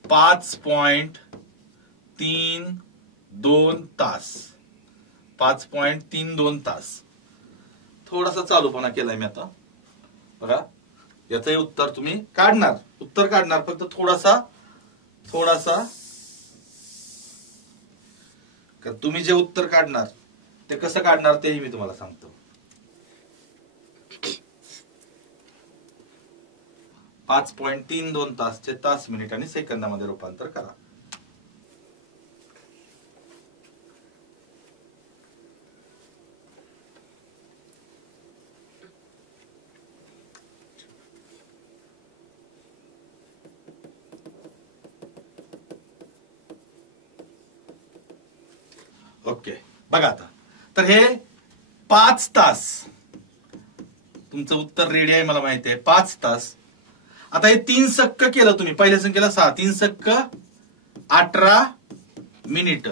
5.32 तास. 5.32 तास. थोडासा चालूपणा केलाय मी आता. बघा, याचंही उत्तर तुम्ही काढणार. उत्तर काढणार, फक्त थोडासा तुम्ही जे उत्तर काढणार ते कसं काढणार तेही मी तुम्हाला सांगतो. 5.32 तासचे तास, मिनिट आणि सेकंदामध्ये रूपांतर करा. ओके, बघा आता. तर हे 5 तास, तुमचं उत्तर रेडी आहे मला माहिती आहे. 5 तास. आता हे 3 सक्क केलं तुम्ही. पहिल्या संख्येला 6, 3 सक्क 18 मिनिट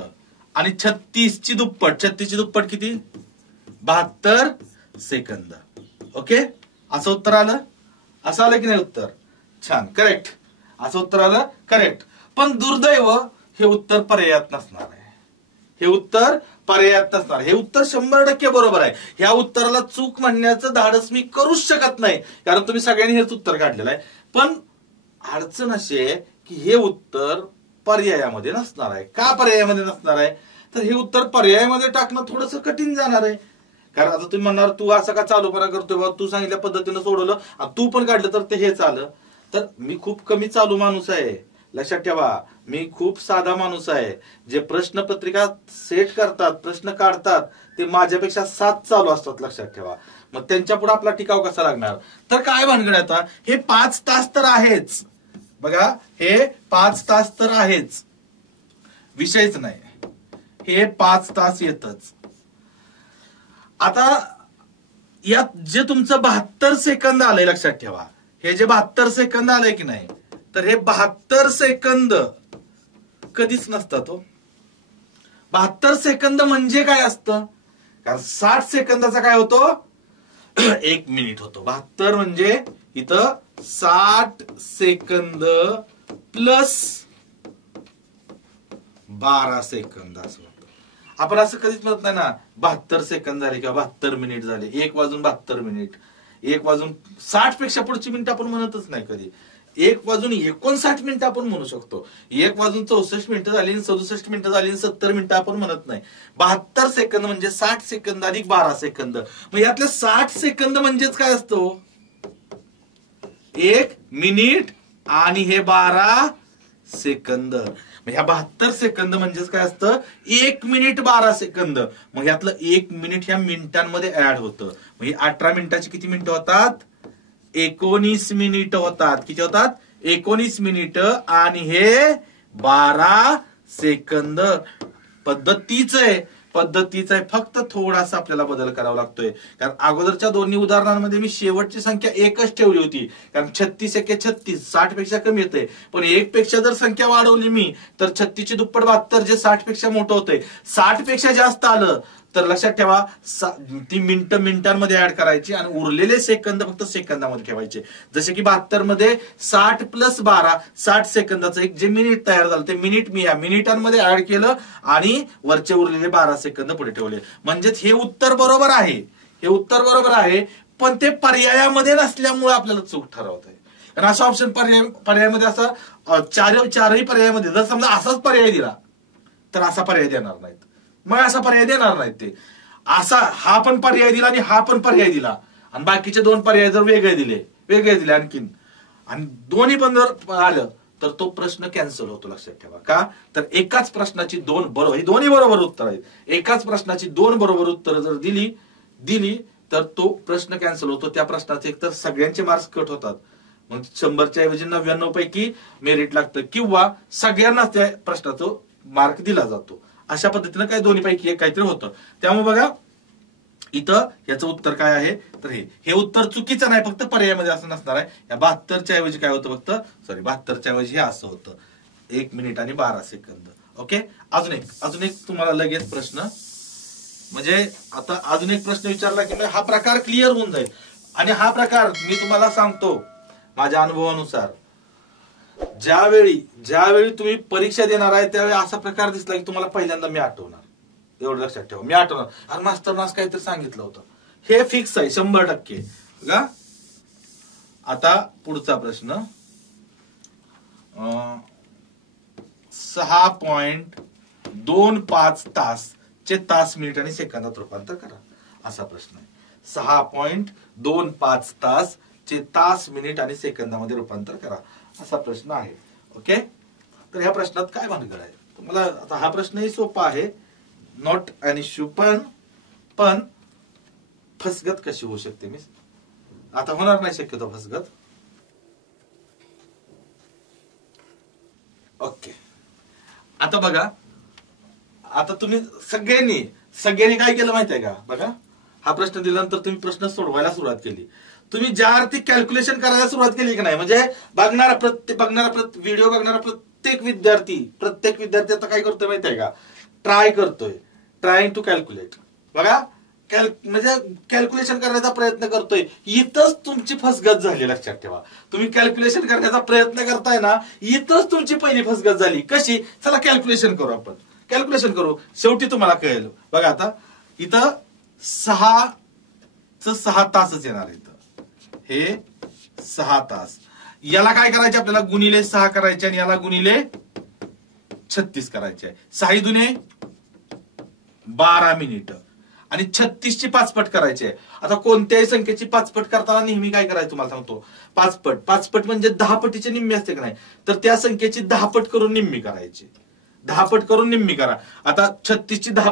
आणि 36 ची दुप्पट. 36 ची दुप्पट किती? 72 सेकंद. ओके, असं उत्तर आलं. असं आलं की नाही उत्तर? छान, करेक्ट. असं उत्तर आलं, करेक्ट. पण दुर्दैव, हे उत्तर पर्यायात नसणार आहे. हे उत्तर 100% बरोबर आहे. ह्या उत्तराला चूक म्हणण्याचं धाडस मी करूच शकत नाही, कारण तुम्ही सगळ्यांनी हेच उत्तर काढलेलं आहे. पण अडचण अशी आहे की हे उत्तर पर्यायामध्ये नसणार आहे. का पर्यायामध्ये नसणार आहे? तर हे उत्तर पर्यायामध्ये टाकणं थोडस कठीण जाणार आहे. कारण आता तुम्ही म्हणणार, तू असं का चालूपणा करतोय बाबा, तू सांगितल्या पद्धतीनं सोडवलं, तू पण काढलं तर ते हेच आलं. तर मी खूप कमी चालू माणूस आहे, लक्षात ठेवा. मी खूप साधा माणूस आहे. जे प्रश्न पत्रिका सेट करतात, प्रश्न काढतात, ते माझ्यापेक्षा 7 चालू असतात, लक्षात ठेवा. मग त्यांच्या पुढे आपला टिकाव कसा लागणार? तर काय भानगड आता? हे 5 तास तर आहेच. बघा, हे 5 तास तर आहेच, विषयच नाही. हे 5 तास येतच. आता यात जे तुमचं 72 सेकंद आलंय, लक्षात ठेवा. हे जे 72 सेकंद आलंय की नाही, तर हे 72 सेकंद कधीच नसतात. 72 सेकंद म्हणजे काय असतं? कारण 60 सेकंदाचा काय होतो? 1 मिनिट होतो. 72 म्हणजे इथं 60 सेकंद प्लस 12 सेकंद असं होतं. आपण असं कधीच म्हणत नाही ना 72 सेकंद झाले किंवा 72 मिनिट झाले. 1 वाजून 72 मिनिट, 1 वाजून 60 पेक्षा पुढची मिनिट आपण म्हणतच नाही कधी. 1 वाजून 59 मिनिटं आपण म्हणू शकतो. 1 वाजून 64 मिनिटं झाली, 67 मिनिटं झाली, 70 मिनिटं आपण म्हणत नाही. 72 सेकंद म्हणजे 60 सेकंद अधिक 12 सेकंद. मग यातले 60 सेकंद म्हणजेच काय असतो? 1 मिनिट आणि हे 12 सेकंद. ह्या 72 सेकंद म्हणजेच काय असतं 1 मिनिट 12 सेकंद. मग यातलं 1 मिनिट ह्या मिनिटांमध्ये ऍड होतं. मग ही 18 मिनिटाची किती मिनिटं होतात? 19 मिनिटं होतात. किती होतात? 19 मिनिटं आणि हे 12 सेकंद. पद्धतीच आहे. फक्त थोडासा आपल्याला बदल करावा लागतोय. कारण अगोदरच्या दोन्ही उदाहरणांमध्ये मी शेवटची संख्या एकच ठेवली होती. कारण 36 एके 36, 60 पेक्षा कमी येते. पण 1 पेक्षा जर संख्या वाढवली मी तर 36 ची दुप्पट 72 जे 60 पेक्षा मोठं होतंय. 60 पेक्षा जास्त आलं तर लक्षात ठेवा ती मिनिटांमध्ये ऍड करायची आणि उरलेले सेकंद फक्त सेकंदामध्ये ठेवायचे. जसे की 72 मध्ये 60 + 12 60 सेकंदाचं एक जे मिनिट तयार झालं ते मिनिट मी या मिनिटांमध्ये ऍड केलं आणि वरचे उरलेले 12 सेकंद पुढे ठेवले. म्हणजेच हे उत्तर बरोबर आहे. पण ते पर्यायामध्ये नसल्यामुळे आपल्याला चूक ठरवत आहे. कारण असा ऑप्शन पर्यायामध्ये असा चारही पर्यायामध्ये जर समजा असाच पर्याय दिला तर असा पर्याय देणार नाहीत. मग असा पर्याय देणार नाहीत ते. असा हा पण पर्याय दिला आणि हा पण पर्याय दिला आणि बाकीचे 2 पर्याय जर वेगळे दिले आणखीन आणि दोन्ही पण जर आलं तर तो प्रश्न कॅन्सल होतो. लक्षात ठेवा. का तर एकाच प्रश्नाची 2 बरोबर, ही दोन्ही बरोबर उत्तर आहेत. एकाच प्रश्नाची 2 बरोबर उत्तर जर दिली तर तो प्रश्न कॅन्सल होतो. त्या प्रश्नाचे एकतर सगळ्यांचे मार्क्स कट होतात. मग 100च्या ऐवजी 99 पैकी मेरिट लागतं किंवा सगळ्यांनाच त्या प्रश्नाचा मार्क दिला जातो. अशा पद्धतीनं काय दोन्ही पैकी एक काहीतरी होतं. त्यामुळे बघा इथं याचं उत्तर काय आहे तर हे उत्तर चुकीचं नाही. फक्त पर्यायामध्ये असं नसणार आहे. या 72च्या ऐवजी काय होतं 72च्या ऐवजी हे असं होतं 1 मिनिट आणि 12 सेकंद. ओके. अजून एक तुम्हाला लगेच प्रश्न म्हणजे आता अजून एक प्रश्न विचारला की हा प्रकार क्लिअर होऊन जाईल. आणि हा प्रकार मी तुम्हाला सांगतो माझ्या अनुभवानुसार ज्यावेळी तुम्ही परीक्षा देणार आहे त्यावेळी असा प्रकार दिसला की तुम्हाला पहिल्यांदा मी आठवणार. एवढं लक्षात ठेवा. मी आठवणार आणि मास्टरनं काहीतरी सांगितलं होतं. हे फिक्स आहे 100%. बघा आता पुढचा प्रश्न 6.25 तास चे तास मिनिट आणि सेकंदात रूपांतर करा. असा प्रश्न आहे. 6.25 तास चे तास मिनिट आणि सेकंदामध्ये रूपांतर करा असा प्रश्न आहे. ओके. तर ह्या प्रश्नात काय भानगड आहे तुम्हाला. आता हा प्रश्नही सोपा आहे. नॉट अन इश्यू पण फसगत कशी होऊ शकते मी आता होणार नाही शक्यतो फसगत. ओके. आता बघा आता तुम्ही सगळ्यांनी काय केलं माहितीये का. बघा हा प्रश्न दिल्यानंतर तुम्ही प्रश्न सोडवायला सुरुवात केली. तुम्ही ज्या अर्थी कॅल्क्युलेशन करायला सुरुवात केली की नाही म्हणजे व्हिडिओ बघणारा प्रत्येक विद्यार्थी आता काय करतोय माहितीये का ट्राईंग टू कॅल्क्युलेट. बघा म्हणजे कॅल्क्युलेशन करण्याचा प्रयत्न करतोय. इथंच तुमची फसगत झाली. लक्षात ठेवा. तुम्ही कॅल्क्युलेशन करण्याचा प्रयत्न करताय ना इथंच तुमची पहिली फसगत झाली. कशी. चला कॅल्क्युलेशन करू आपण. कॅल्क्युलेशन करू शेवटी तुम्हाला कळेल. बघा आता इथं 6 तासच येणार. इथं हे 6 तास. याला काय करायचे आपल्याला गुणिले 6 करायचे आणि याला गुणिले 36 करायचे. 6 दुने 12 मिनिट आणि 36 ची 5 पट करायचे. आता कोणत्याही संख्येची 5 पट करताना नेहमी काय करायचं तुम्हाला सांगतो. 5 पट म्हणजे 10 पटीचे निम्मे असते का नाही तर त्या संख्येची 10 पट करून निम्मी करायची. 10 पट करून निम्मी करा. आता 36 ची 10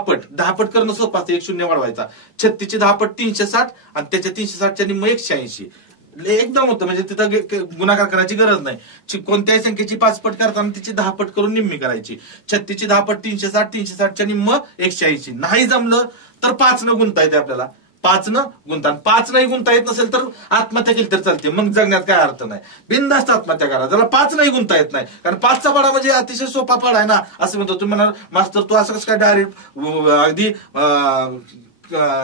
पट करणं सोपं असतं. 1 शून्य वाढवायचा. 36 ची 10 पट 360 आणि त्याच्या 360च्या निम्म 180 एकदम होतं. म्हणजे तिथं गुणाकार करायची गरज नाही. कोणत्याही संख्येची 5 पट करताना तिची 10 पट करून निम्मी करायची. 36 ची 10 पट 360 360च्या निम्म 180. नाही जमलं तर 5 न गुंता येते आपल्याला. 5 न गुंता. 5 नाही गुंता येत नसेल तर आत्महत्या केली तर चालते. मग जगण्यात काय अर्थ नाही. बिनधास्त आत्महत्या करा. त्याला 5 नाही गुंता येत नाही. कारण 5चा पाडा म्हणजे अतिशय सोपा पाडा आहे ना असं म्हणतो. तुम्ही म्हणा मास्तर तू असं कसं काय डायरेक्ट अगदी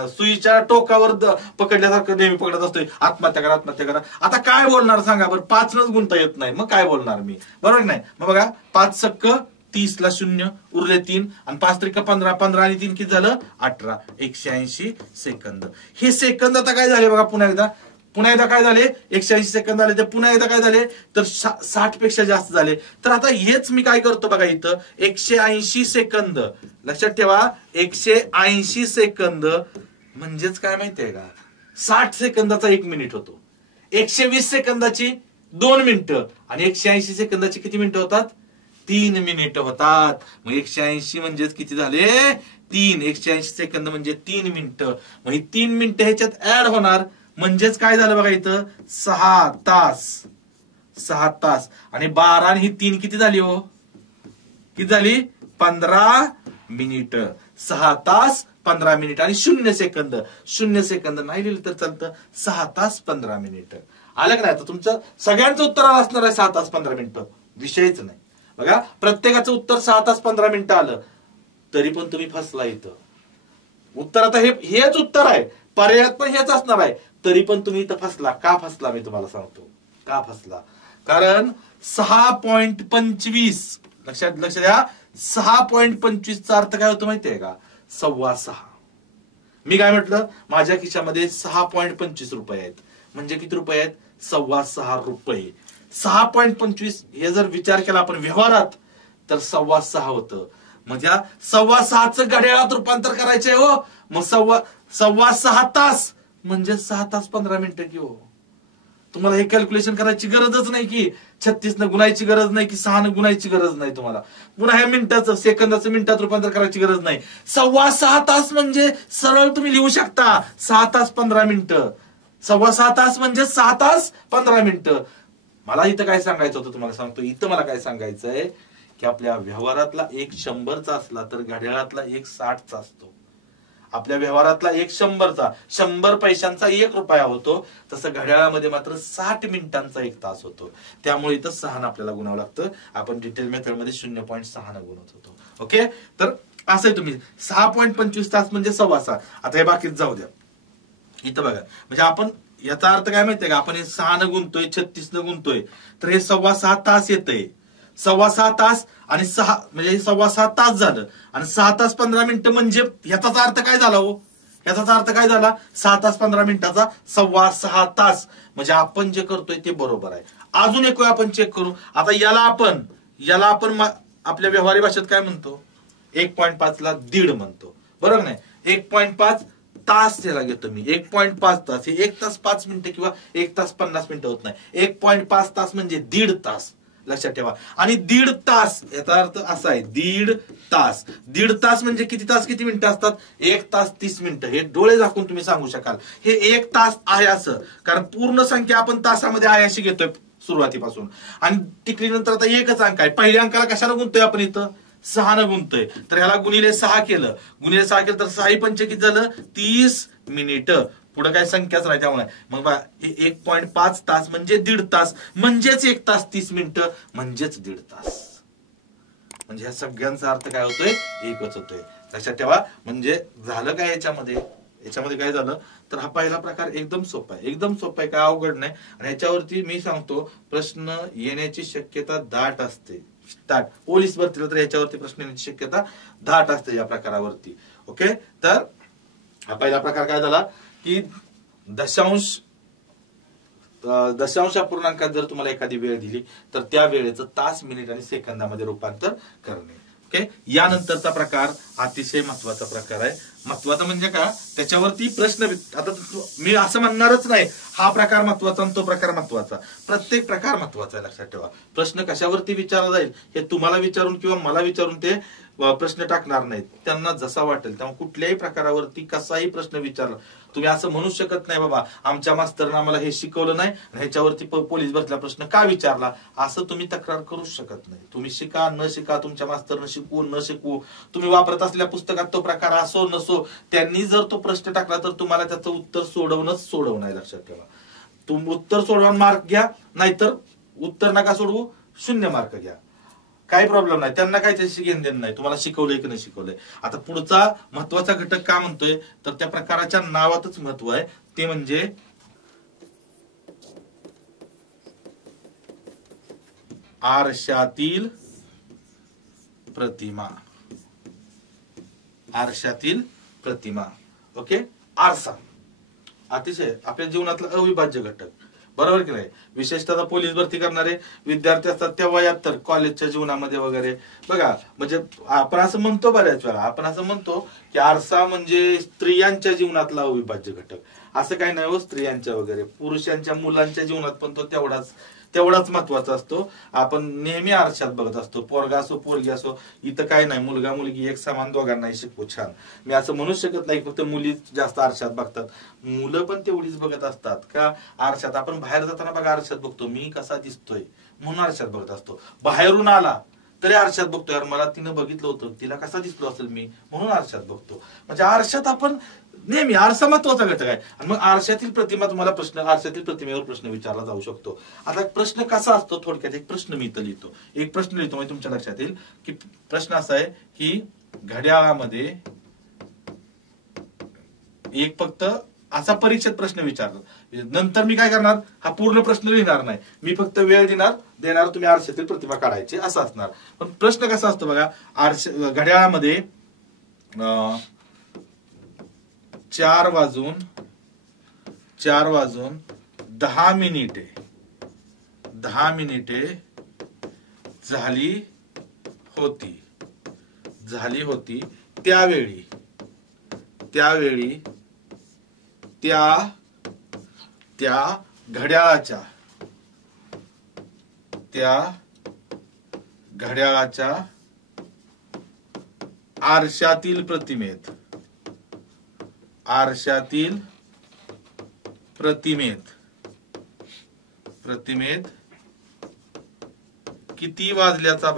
सुईच्या टोकावर पकडल्यासारखं नेहमी पकडत असतोय. आत्महत्या करा. आता काय बोलणार सांगा बरं. 5 नच गुंता येत नाही मग काय बोलणार मी. बरोबर नाही. मग बघा 5 सक्क 30 ला 0 उरले 3 आणि 5 त्रिक 15 15 आणि 3 किती झालं 18. 180 सेकंद. हे सेकंद आता काय झाले बघा पुन्हा एकदा काय झाले 180 सेकंद आले. ते पुन्हा एकदा काय झाले तर 60 पेक्षा जास्त झाले. तर आता हेच मी काय करतो बघा इथं 180 सेकंद. लक्षात ठेवा 180 सेकंद म्हणजेच काय माहितीये का 60 सेकंदाचा 1 मिनिट होतो. 120 सेकंदाची 2 मिनिटं आणि 180 सेकंदाची किती मिनिटं होतात 3 मिनिट होतात. मग 180 म्हणजेच किती झाले 3. 180 सेकंद म्हणजे 3 मिनिटं. मग ही 3 मिनिटं ह्याच्यात ऍड होणार म्हणजेच काय झालं बघा इथं 6 तास. 6 तास आणि 12 आणि ही 3 किती झाली हो, किती झाली 15 मिनिट. 6 तास 15 मिनिट आणि 0 सेकंद. 0 सेकंद नाही लिहिलं तर चालतं. 6 तास 15 मिनिट. आलं का नाही. तर तुमचं सगळ्यांचं उत्तर असणार आहे 6 तास 15 मिनिटं. विषयच नाही. बघा प्रत्येकाचं उत्तर 6 तास 15 मिनिटं आलं तरी पण तुम्ही फसला इथं. उत्तर आता हेच उत्तर आहे, पर्यायात पण हेच असणार आहे, तरी पण तुम्ही इथं फसला. का फसला मी तुम्हाला सांगतो का फसला. कारण 6.25 लक्ष द्या. 6.25 चा अर्थ काय होतो माहितीये का 6.25. मी काय म्हटलं माझ्या खिशामध्ये 6.25 रुपये आहेत म्हणजे किती रुपये आहेत 6.25 रुपये. 6.25 हे जर विचार केला आपण व्यवहारात तर 6.25 होतं. म्हणजे 6.25चं घड्याळात रूपांतर करायचंय हो. मग 6.25 तास म्हणजे 6 तास 15 मिनिटं की हो. तुम्हाला हे कॅल्क्युलेशन करायची गरजच नाही की 36 न गुणायची गरज नाही की 6 न गुणायची गरज नाही तुम्हाला. पुन्हा हे मिनिटाचं सेकंदाचं मिनिटात रूपांतर करायची गरज नाही. 6.25 तास म्हणजे सरळ तुम्ही लिहू शकता 6 तास 15 मिनिटं. 6.25 तास म्हणजे 6 तास 15 मिनिटं. मला इथं काय सांगायचं होतं तुम्हाला सांगतो. इथं मला काय सांगायचंय की आपल्या व्यवहारातला एक 100चा असला तर घड्याळातला एक 60चा असतो. आपल्या व्यवहारातला एक 100चा 100 पैशांचा 1 रुपया होतो, तसं घड्याळामध्ये मात्र 60 मिनिटांचा 1 तास होतो. त्यामुळे इथं 6 आपल्याला गुणावं लागतं. आपण डिटेल मेथड मध्ये 0.6 गुणत होतो. ओके. तर असं तुम्ही 6.25 तास म्हणजे 6.25. आता हे बाकीच जाऊ द्या. इथं बघा म्हणजे आपण याचा अर्थ काय माहितीये का आपण हे 6 न गुणतोय 36 न गुणतोय तर हे 6.25 तास येतंय. 6.25 तास आणि 6 म्हणजे 6.25 तास झालं आणि 6 तास 15 मिनिटं म्हणजे ह्याचाच अर्थ काय झाला हो. ह्याचा अर्थ काय झाला 6 तास 15 मिनिटाचा 6.25 तास. म्हणजे आपण जे करतोय ते बरोबर आहे. अजून एक वेळ आपण चेक करू. आता याला आपण आपल्या व्यवहारी भाषेत काय म्हणतो 1.5 ला दीड म्हणतो बरोबर नाही. 1.5 तास त्याला घेतो मी. 1.5 तास हे 1 तास 5 मिनिटं किंवा 1 तास 50 मिनिटं होत नाही. 1.5 तास म्हणजे दीड तास लक्षात ठेवा. आणि दीड तास याचा अर्थ असा आहे दीड तास. दीड तास म्हणजे किती तास किती मिनिटं असतात 1 तास 30 मिनिटं. हे डोळे झाकून तुम्ही सांगू शकाल हे 1 तास आहे असं, कारण पूर्ण संख्या आपण तासामध्ये आहे अशी घेतोय सुरुवातीपासून आणि टिकलीनंतर आता एकच अंक आहे. पहिल्या अंकाला कशाला गुणतोय आपण इथं 6 न गुणतोय. तर ह्याला गुणिले 6 केलं तर 6 पंच किती झालं 30 मिनिटं. पुढे काय संख्याच नाही त्यामुळे मग 1.5 तास म्हणजे दीड तास म्हणजेच 1 तास 30 मिनिटं म्हणजेच दीड तास. म्हणजे ह्या सगळ्यांचा अर्थ काय होतोय एकच होतोय. लक्षात ठेवा. म्हणजे झालं काय याच्यामध्ये काय झालं तर हा पहिला प्रकार एकदम सोपा आहे काय अवघड नाही. आणि ह्याच्यावरती मी सांगतो प्रश्न येण्याची शक्यता दाट असते. पोलीस भरतीला तर ह्याच्यावरती प्रश्न येण्याची शक्यता दाट असते या प्रकारावरती. ओके. तर हा पहिला प्रकार काय झाला की दशांश अपूर्णांकात जर तुम्हाला एखादी वेळ दिली तर त्या वेळेचं तास मिनिट आणि सेकंदामध्ये रूपांतर करणे. ओके. यानंतरचा प्रकार अतिशय महत्वाचा प्रकार आहे. महत्वाचा म्हणजे का त्याच्यावरती प्रश्न. आता मी असं म्हणणारच नाही हा प्रकार महत्वाचा आणि तो प्रकार महत्वाचा. प्रत्येक प्रकार महत्वाचा आहे लक्षात ठेवा. प्रश्न कशावरती विचारला जाईल हे तुम्हाला विचारून किंवा मला विचारून ते प्रश्न टाकणार नाहीत. त्यांना जसा वाटेल तेव्हा कुठल्याही प्रकारावरती कसाही प्रश्न विचारला तुम्ही असं म्हणू शकत नाही बाबा आमच्या मास्तरनं आम्हाला हे शिकवलं नाही आणि ह्याच्यावरती पोलीस भरतीला प्रश्न का विचारला असं तुम्ही तक्रार करू शकत नाही. तुम्ही शिका न शिका तुमच्या मास्तरनं शिकवू न शिकवू तुम्ही वापरत असलेल्या पुस्तकात तो प्रकार असो नसो त्यांनी जर तो प्रश्न टाकला तर तुम्हाला त्याचं उत्तर सोडवणं आहे. लक्षात ठेवा. तुम्ही उत्तर सोडवून मार्क घ्या नाहीतर उत्तर नका सोडवू 0 मार्क घ्या. काही प्रॉब्लेम नाही. त्यांना काही त्याची घेणं देणं नाही तुम्हाला शिकवलंय की नाही शिकवलंय. आता पुढचा महत्वाचा घटक का म्हणतोय तर त्या प्रकाराच्या नावातच महत्व आहे. ते म्हणजे आरशातील प्रतिमा. आरशातील प्रतिमा. ओके. आरसा अतिशय आपल्या जीवनातला अविभाज्य घटक बरोबर की नाही. विशेषतः पोलीस भरती करणारे विद्यार्थी असतात त्या वयात तर कॉलेजच्या जीवनामध्ये वगैरे बघा म्हणजे आपण असं म्हणतो बऱ्याच वेळा आपण असं म्हणतो की आरसा म्हणजे स्त्रियांच्या जीवनातला अविभाज्य घटक. असं काही नाही हो. स्त्रियांच्या वगैरे पुरुषांच्या मुलांच्या जीवनात पण तो तेवढाच तेवढाच महत्वाचा असतो. आपण नेहमी आरशात बघत असतो, पोरगा असो पोरगी असो, इथं काय नाही, मुलगा मुलगी एक समान दोघांनाही शिकवू छान. मी असं म्हणू शकत नाही फक्त मुली जास्त आरशात बघतात, मुलं पण तेवढीच बघत असतात का आरशात. आपण बाहेर जाताना बघा आरशात बघतो मी कसा दिसतोय म्हणून आरशात बघत असतो. बाहेरून आला तरी आरशात बघतो, यार मला तिनं बघितलं होतं, तिला कसा दिसलो असेल मी म्हणून आरशात बघतो. म्हणजे आरशात आपण नेहमी, आरसा महत्वाचा घटक आहे. आणि मग आरशातील प्रतिमा, तुम्हाला प्रश्न आरशातील प्रतिमेवर प्रश्न विचारला जाऊ शकतो. आता प्रश्न कसा असतो, थोडक्यात एक प्रश्न मी इथं लिहितो, एक प्रश्न लिहितो म्हणजे तुमच्या लक्षात येईल की प्रश्न असा आहे की घड्याळामध्ये एक फक्त असा परीक्षेत प्रश्न विचारला, नंतर मी काय करणार, हा पूर्ण प्रश्न लिहिणार नाही, मी फक्त वेळ देणार तुम्ही आरशातील प्रतिमा काढायची असं असणार. पण प्रश्न कसा असतो बघा, घड्याळामध्ये 4 वाजून 10 मिनिटे झाली होती त्यावेळी त्या घड्याळाच्या आरशातील प्रतिमेत किती वाजल्याचा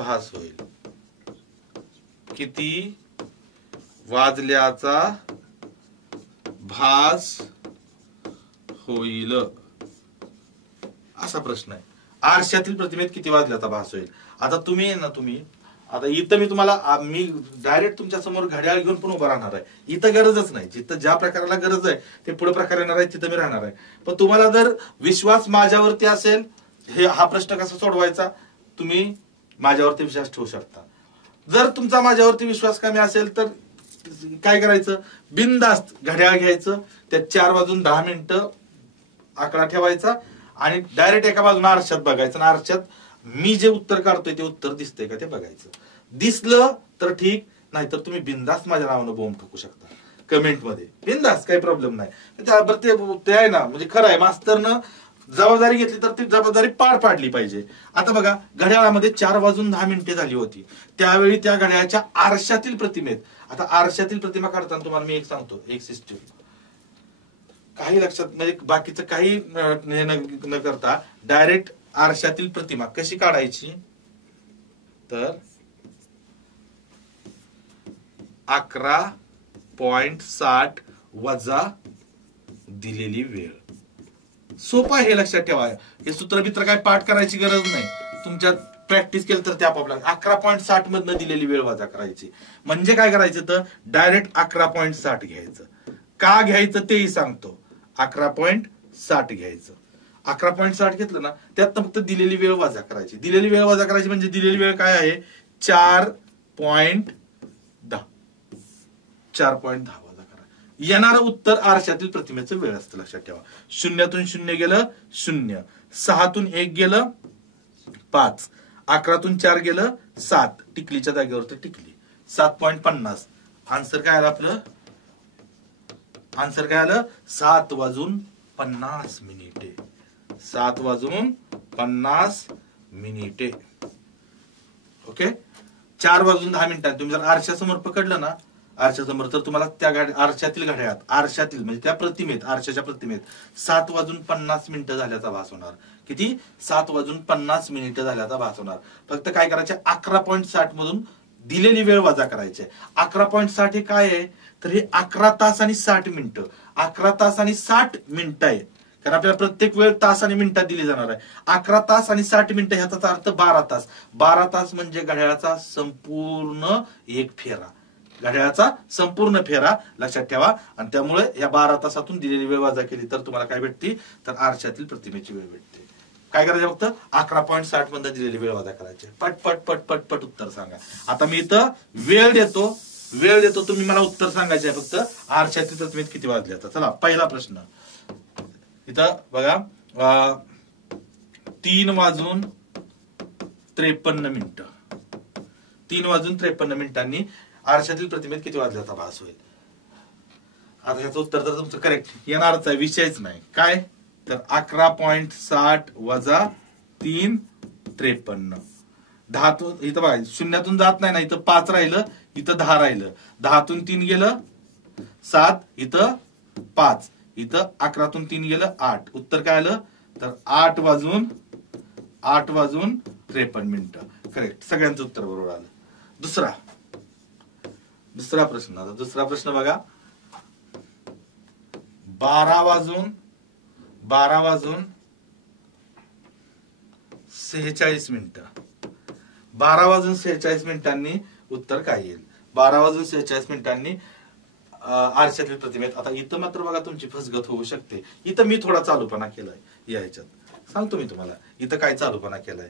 भास होईल असा प्रश्न आहे. आरशातील प्रतिमेत किती वाजल्याचा भास होईल. आता तुम्ही आता इथं मी तुम्हाला मी डायरेक्ट तुमच्या समोर घड्याळ घेऊन पण उभं राहणार आहे, इथं गरजच नाही, जिथं ज्या प्रकाराला गरज आहे ते पुढे प्रकार येणार आहे तिथं मी राहणार आहे. पण तुम्हाला जर विश्वास माझ्यावरती असेल, हा प्रश्न कसा सोडवायचा तुम्ही माझ्यावरती विश्वास ठेवू शकता. जर तुमचा माझ्यावरती विश्वास कमी असेल तर काय करायचं, बिनधास्त घड्याळ घ्यायचं, त्यात 4 वाजून 10 मिनिटं आकडा ठेवायचा आणि डायरेक्ट एका बाजूने आरशात बघायचं आणि आरशात मी जे उत्तर काढतोय ते उत्तर दिसतंय का ते बघायचं. दिसलं तर ठीक, नाहीतर तुम्ही बिनधास्त माझ्या नावानं बॉम्ब ठोकू शकता कमेंट मध्ये, बिनधास्त, काही प्रॉब्लेम नाही. ते आहे ना, म्हणजे खरं आहे, मास्तरनं जबाबदारी घेतली तर ती जबाबदारी पार पाडली पाहिजे. आता बघा घड्याळामध्ये 4 वाजून 10 मिनिटे झाली होती त्यावेळी त्या घड्याळाच्या आरशातील प्रतिमेत. आता आरशातील प्रतिमा काढताना तुम्हाला मी एक सांगतो, एक सिस्टीम काही लक्षात, म्हणजे बाकीचं काही न करता डायरेक्ट आरशातील प्रतिमा कशी काढायची, तर 11.60 वजा दिलेली वेळ. सोपं आहे, हे लक्षात ठेवा. हे सूत्रबित्र काय पाठ करायची गरज नाही, तुमच्यात प्रॅक्टिस केलं तर त्या आपोआप. 11.60 मधनं दिलेली वेळ वजा करायची. म्हणजे काय करायचं, तर डायरेक्ट 11.60 घ्यायचं. का घ्यायचं तेही सांगतो. 11.60 घ्यायचं. 11.60 घेतलं ना, त्यात फक्त दिलेली वेळ वजा करायची. दिलेली वेळ वजा करायची म्हणजे दिलेली वेळ काय आहे, 4.10 वजा करा. येणारं उत्तर आरशातील प्रतिमेचं वेळ असतं, लक्षात ठेवा. 0 0 गेलं 0, 6 1 गेलं 5, 11 4 गेलं 7, टिकलीच्या जागेवर तर टिकली. 7.50 आन्सर काय आलं आपलं, आन्सर काय आलं, 7 वाजून 50 मिनिटे. 7 वाजून 50 मिनिटे. ओके, 4 वाजून 10 मिनिटांनी तुम्ही जर आरशासमोर पकडलं ना, आरशासमोर, तर तुम्हाला त्या आरशातील घड्याळात, आरशातील म्हणजे त्या प्रतिमेत, आरशाच्या प्रतिमेत 7 वाजून 50 मिनिटं झाल्याचा भास होणार. किती, 7 वाजून 50 मिनिटं झाल्याचा भास होणार. फक्त काय करायचे, 11.60 मधून दिलेली वेळ वजा करायची. 11.60 हे काय आहे, तर हे 11 तास आणि 60 मिनिटं. 11 तास आणि 60 मिनिटं आहे, कारण आपल्याला प्रत्येक वेळ तास आणि मिनिटात दिली जाणार आहे. 11 तास आणि 60 मिनिटं ह्याचा अर्थ 12 तास. 12 तास म्हणजे घड्याळाचा संपूर्ण एक फेरा, घड्याळाचा संपूर्ण फेरा, लक्षात ठेवा. आणि त्यामुळे या 12 तासातून दिलेली वेळ वजा केली तर तुम्हाला काय भेटते, तर आरशातील प्रतिमेची वेळ भेटते. काय करायचं, फक्त 11.60 मध्ये दिलेली वेळ वजा करायची. पट पट पट पट पट उत्तर सांगा. आता मी इथं वेळ देतो, तुम्ही मला उत्तर सांगायचे आहे फक्त, आरशातील प्रतिमेत किती वाजले. आता चला पहिला प्रश्न इथं बघा, 3 वाजून 53 मिनिटं. 3 वाजून 53 मिनिटांनी आरशातील प्रतिमेत किती वाजल्याचा भास होईल. आता याचं उत्तर तर तुमचं करेक्ट येणारच आहे, विषयच नाही. काय, तर 11.60 वजा 3 53. 10 इथं बघा शून्यातून जात नाही ना, इथं 5 राहिलं, इथं 10 राहिलं. 10तून 3 गेलं 7, इथं 5, इथं 11तून 3 गेलं 8. उत्तर काय आलं तर 8 वाजून 53 मिनिटं. करेक्ट, सगळ्यांचं उत्तर बरोबर आलं. दुसरा प्रश्न. आता दुसरा प्रश्न बघा. 12 वाजून 46 मिनिटं. 12 वाजून 46 मिनिटांनी उत्तर काय येईल? 12 वाजून 46 मिनिटांनी आरशातील प्रतिमेत. आता इथं मात्र बघा तुमची फसगत होऊ शकते. इथं मी थोडा चालूपणा केलाय. या ह्याच्यात सांगतो मी तुम्हाला इथं काय चालूपणा केलाय.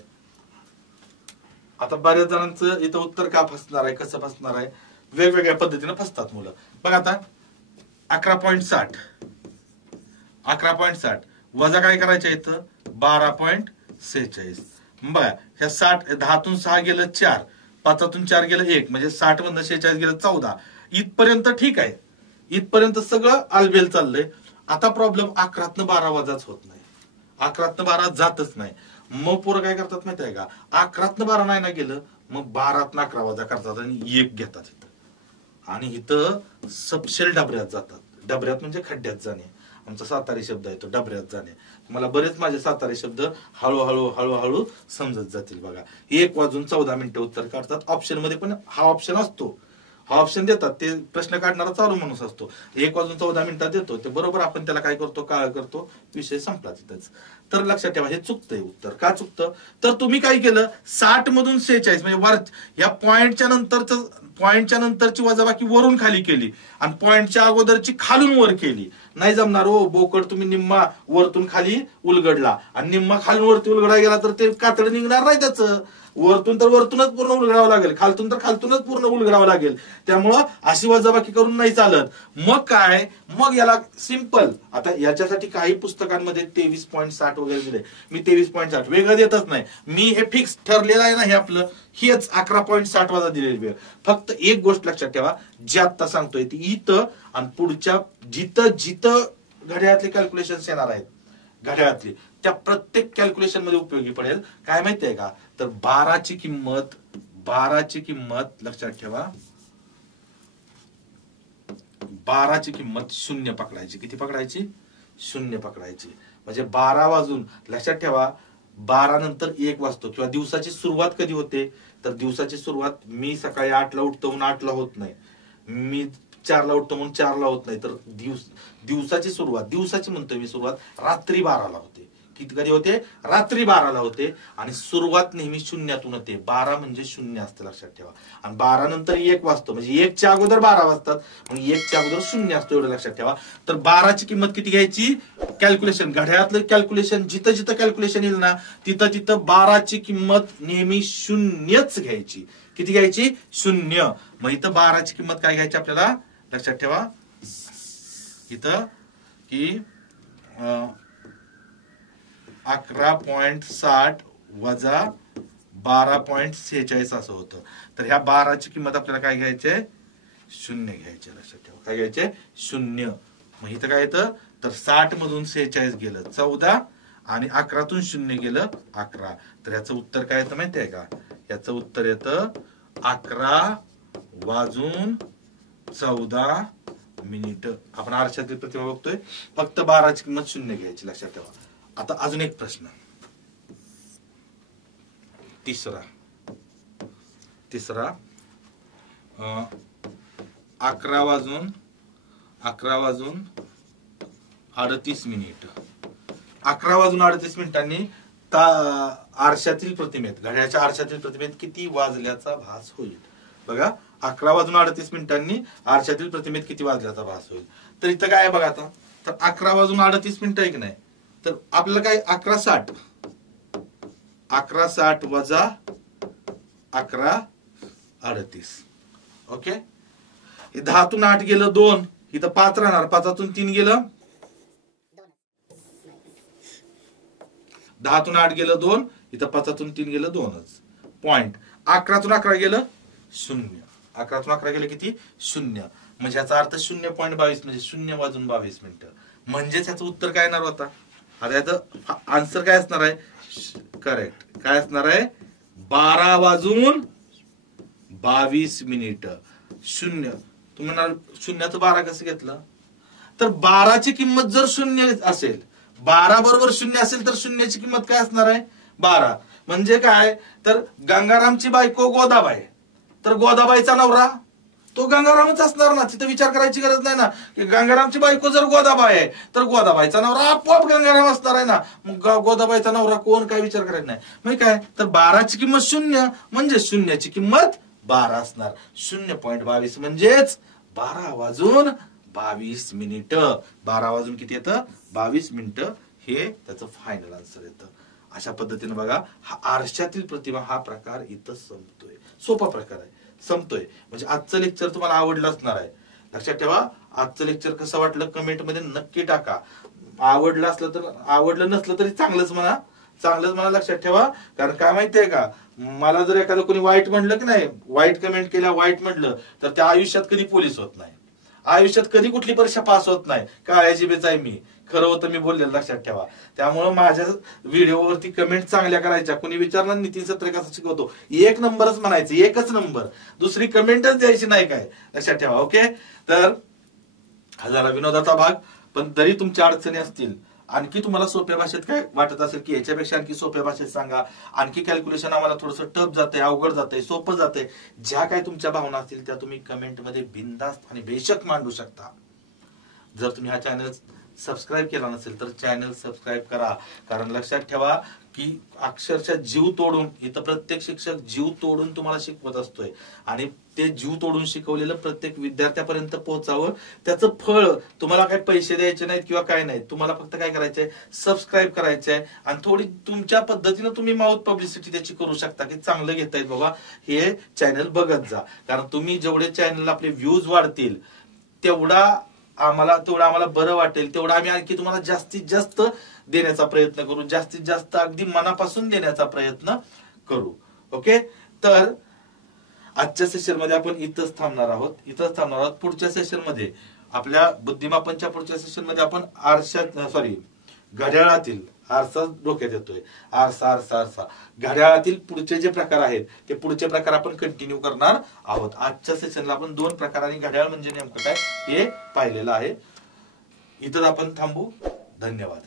आता बऱ्याच जणांचं इथं उत्तर का फसणार आहे, कसं फसणार आहे, वेगवेगळ्या पद्धतीने फसतात मुलं. बघा आता 11.60 वजा काय करायचं इथं 12.46. बघा ह्या 60, 10तून 6 गेलं 4, 5तून 4 गेलं 1, म्हणजे 60 मधनं 46 गेलं 14. इथपर्यंत ठीक आहे, इथपर्यंत सगळं आलबेल चाललंय. आता प्रॉब्लेम 11तनं 12 वजाच होत नाही, 11तनं 12 जातच नाही. मग पोरं काय करतात माहिती आहे का, 11तनं 12 नाही ना गेलं, मग 12तनं 11 वजा करतात आणि 1 घेतात इथं. आणि इथं सबशेल डबऱ्यात जातात. डबऱ्यात म्हणजे खड्ड्यात जाणे. आमचा सातारी शब्द आहे तो, डबऱ्यात जाणे. मला बरेच माझे सातारी शब्द हळूहळू समजत जातील. बघा 1 वाजून 14 मिनिटं उत्तर काढतात. ऑप्शन मध्ये पण हा ऑप्शन असतो, हा ऑप्शन देतात. ते प्रश्न काढणारा चालू माणूस असतो. 1 वाजून 14 मिनिटात देतो ते बरोबर. आपण त्याला काय करतो, काळ करतो, विषय संपला तिथंच. तर लक्षात ठेवा हे चुकतंय उत्तर. का चुकतं तर तुम्ही काय केलं, 60 मधून 46 म्हणजे या पॉइंटच्या नंतरची वजाबाकी वरून खाली केली आणि पॉइंटच्या अगोदरची खालून वर केली. नाही जमणार हो बोकड. तुम्ही निम्मा वरतून खाली उलगडला आणि निम्मा खालून वरती उलगडा गेला तर ते कातड निघणार नाही त्याचं. वरतून तर वरतूनच पूर्ण उलगडावं लागेल, खालतून तर खालतूनच पूर्ण उलगडावं लागेल. त्यामुळं अशी वजाबाकी करून नाही चालत. मग काय, मग याला सिंपल. आता याच्यासाठी काही पुस्तकांमध्ये 23.60 वगैरे दिले. मी 23.60 वेगळं देतच नाही. मी हे फिक्स ठरलेलं आहे ना, हे आपलं हेच 11.60 वजा दिलेली वेळ. फक्त एक गोष्ट लक्षात ठेवा, जे आता सांगतोय ती इथं आणि पुढच्या जिथं घड्याळातले कॅल्क्युलेशन येणार आहेत, घड्याळातली त्या प्रत्येक कॅल्क्युलेशन मध्ये उपयोगी पडेल. काय माहितीये का, तर 12ची किंमत लक्षात ठेवा, 12ची किंमत 0 पकडायची. किती पकडायची? 0 पकडायची. म्हणजे 12 वाजून, लक्षात ठेवा 12 नंतर 1 वाजतो. किंवा दिवसाची सुरुवात कधी होते, तर दिवसाची सुरुवात मी सकाळी 8ला उठतो म्हणून 8ला होत नाही, मी 4ला उठतो म्हणून 4ला होत नाही. तर दिवसाची म्हणतोय मी सुरुवात रात्री 12ला होते. किती कधी होते? रात्री 12ला होते. आणि सुरुवात नेहमी शून्यातून होते. 12 म्हणजे 0 असतं लक्षात ठेवा. आणि 12 नंतर 1 वाजतो, म्हणजे 1च्या अगोदर 12 वाजतात, मग 1च्या अगोदर 0 असतो, एवढं लक्षात ठेवा. तर 12ची किंमत किती घ्यायची? कॅल्क्युलेशन घड्याळातलं कॅल्क्युलेशन जिथं कॅल्क्युलेशन येईल ना, तिथं 12ची किंमत नेहमी 0च घ्यायची. किती घ्यायची? 0. मग इथं 12ची किंमत काय घ्यायची आपल्याला लक्षात ठेवा, इथं की 11.60 वजा 12.46 असं होतं. तर ह्या 12ची किंमत आपल्याला काय घ्यायचे? 0 घ्यायचे. लक्षात ठेवा काय घ्यायचे? 0. मग इथं काय येतं, तर 60 मधून 46 गेलं 14 आणि 11तून 0 गेलं 11. तर याचं उत्तर काय येतं माहिती आहे का? याचं उत्तर येतं 11 वाजून 14 मिनिट. आपण आरशातील प्रतिमा बघतोय, फक्त 12ची किंमत 0 घ्यायची. लक्षात ठेवा. आता अजून एक प्रश्न, तिसरा 11 वाजून 38 मिनिट. 11 वाजून 38 मिनिटांनी आरशातील प्रतिमेत, घड्याळाच्या आरशातील प्रतिमेत किती वाजल्याचा भास होईल? बघा 11 वाजून 38 मिनिटांनी आरशातील प्रतिमेत किती वाजल्याचा भास होईल. तर इथं काय आहे बघा, आता तर 11 वाजून 38 मिनिटं आहे की नाही, तर आपल्याला काय 11:60 वजा 11:38. ओके. 10तून 8 गेलं 2, इथं 5 राहणार, 5तून 3 गेलं 10तून 8 गेलं 2, इथं 5तून 3 गेलं 2च पॉइंट. 11तून 11 गेलं 0. 11तून 11 गेलं किती? 0. म्हणजे याचा अर्थ 0.22 म्हणजे 0 वाजून 22 मिनिटं. म्हणजेच याचं उत्तर काय येणार होता? आता याचं आन्सर काय असणार आहे? करेक्ट. काय असणार आहे? 12:22 शून्य. तुम्ही म्हणाल शून्याचं 12 कसं घेतलं? तर 12ची किंमत जर शून्य असेल, 12 बरोबर शून्य असेल तर शून्याची किंमत काय असणार आहे? 12. म्हणजे काय? तर गंगारामची बायको गोदाबाई, तर गोदाबाईचा नवरा तो गंगारामच असणार ना. तिथं विचार करायची गरज नाही ना की गंगारामची बायको जर गोदाबाई आहे तर गोदाबाईचा नवरा आपोआप गंगाराम असणार आहे ना. मग गोदाबाईचा नवरा कोण, काय विचार करायचा नाही. मग काय? तर 12ची किंमत शून्य म्हणजे शून्याची किंमत 12 असणार. 0.22 म्हणजेच 12:22. 12 वाजून किती येतं? 22 मिनिटं. हे त्याचं फायनल आन्सर येतं. अशा पद्धतीने बघा, हा आरशातील प्रतिमा हा प्रकार इथं संपतोय. सोपा प्रकार आहे, संपतोय. म्हणजे आजचं लेक्चर तुम्हाला आवडलं असणार आहे. लक्षात ठेवा, आजचं लेक्चर कसं वाटलं कमेंट मध्ये नक्की टाका. आवडलं असलं तर, आवडलं नसलं तरी चांगलंच म्हणा, चांगलंच म्हणा. लक्षात ठेवा, कारण काय माहितीये का, मला जर एखादं कोणी वाईट म्हणलं की नाही, वाईट कमेंट केल्या, वाईट म्हणलं तर त्या आयुष्यात कधी पोलीस होत नाही, आयुष्यात कधी कुठली परीक्षा पास होत नाही. काळ्या जिभेचा आहे मी, खरं होतं मी बोललेलं. लक्षात ठेवा. त्यामुळे माझ्या व्हिडिओवरती कमेंट चांगल्या करायच्या. कोणी विचारणार नितीन सत्रे कसं शिकवतो, 1 नंबरच म्हणायचं, 1च नंबर, दुसरी कमेंटच द्यायची नाही. काय लक्षात ठेवा. ओके. तर हा झाला विनोदाचा भाग. पण तरी तुमच्या अडचणी असतील, आणखी तुम्हाला सोप्या भाषेत काय वाटत असेल की याच्यापेक्षा आणखी सोप्या भाषेत सांगा, आणखी कॅल्क्युलेशन आम्हाला थोडंसं टफ जातंय, अवघड जातंय, सोपं जातंय, ज्या काय तुमच्या भावना असतील त्या तुम्ही कमेंटमध्ये बिनधास्त आणि बेशक मांडू शकता. जर तुम्ही हा चॅनल सबस्क्राईब केला नसेल तर चॅनल सबस्क्राईब करा. कारण लक्षात ठेवा की अक्षरशः जीव तोडून इथं प्रत्येक शिक्षक जीव तोडून तुम्हाला शिकवत असतोय आणि ते जीव तोडून शिकवलेलं प्रत्येक विद्यार्थ्यापर्यंत पोहोचावं. त्याचं फळ तुम्हाला काही पैसे द्यायचे नाहीत किंवा काय नाही, तुम्हाला फक्त काय करायचंय, सबस्क्राईब करायचंय आणि थोडी तुमच्या पद्धतीनं तुम्ही माउथ पब्लिसिटी त्याची करू शकता की चांगलं घेतायत बाबा, हे चॅनल बघत जा. कारण तुम्ही जेवढे चॅनल आपले व्ह्यूज वाढतील तेवढा आम्हाला बरं वाटेल, तेवढा आम्ही आणखी तुम्हाला जास्तीत जास्त देण्याचा प्रयत्न करू, जास्तीत जास्त अगदी मनापासून देण्याचा प्रयत्न करू. ओके. तर आजच्या सेशन मध्ये आपण इथंच थांबणार आहोत. पुढच्या सेशन मध्ये आपल्या बुद्धिमापनच्या पुढच्या सेशन मध्ये आपण घड्याळातील आरसा डोक्यात येतोय, आरसा घड्याळातील पुढचे जे प्रकार आहेत ते पुढचे प्रकार आपण कंटिन्यू करणार आहोत. आजच्या सेशनला आपण 2 प्रकार आणि घड्याळ म्हणजे नेमकं काय हे पाहिलेलं आहे. इथंच आपण थांबू. धन्यवाद.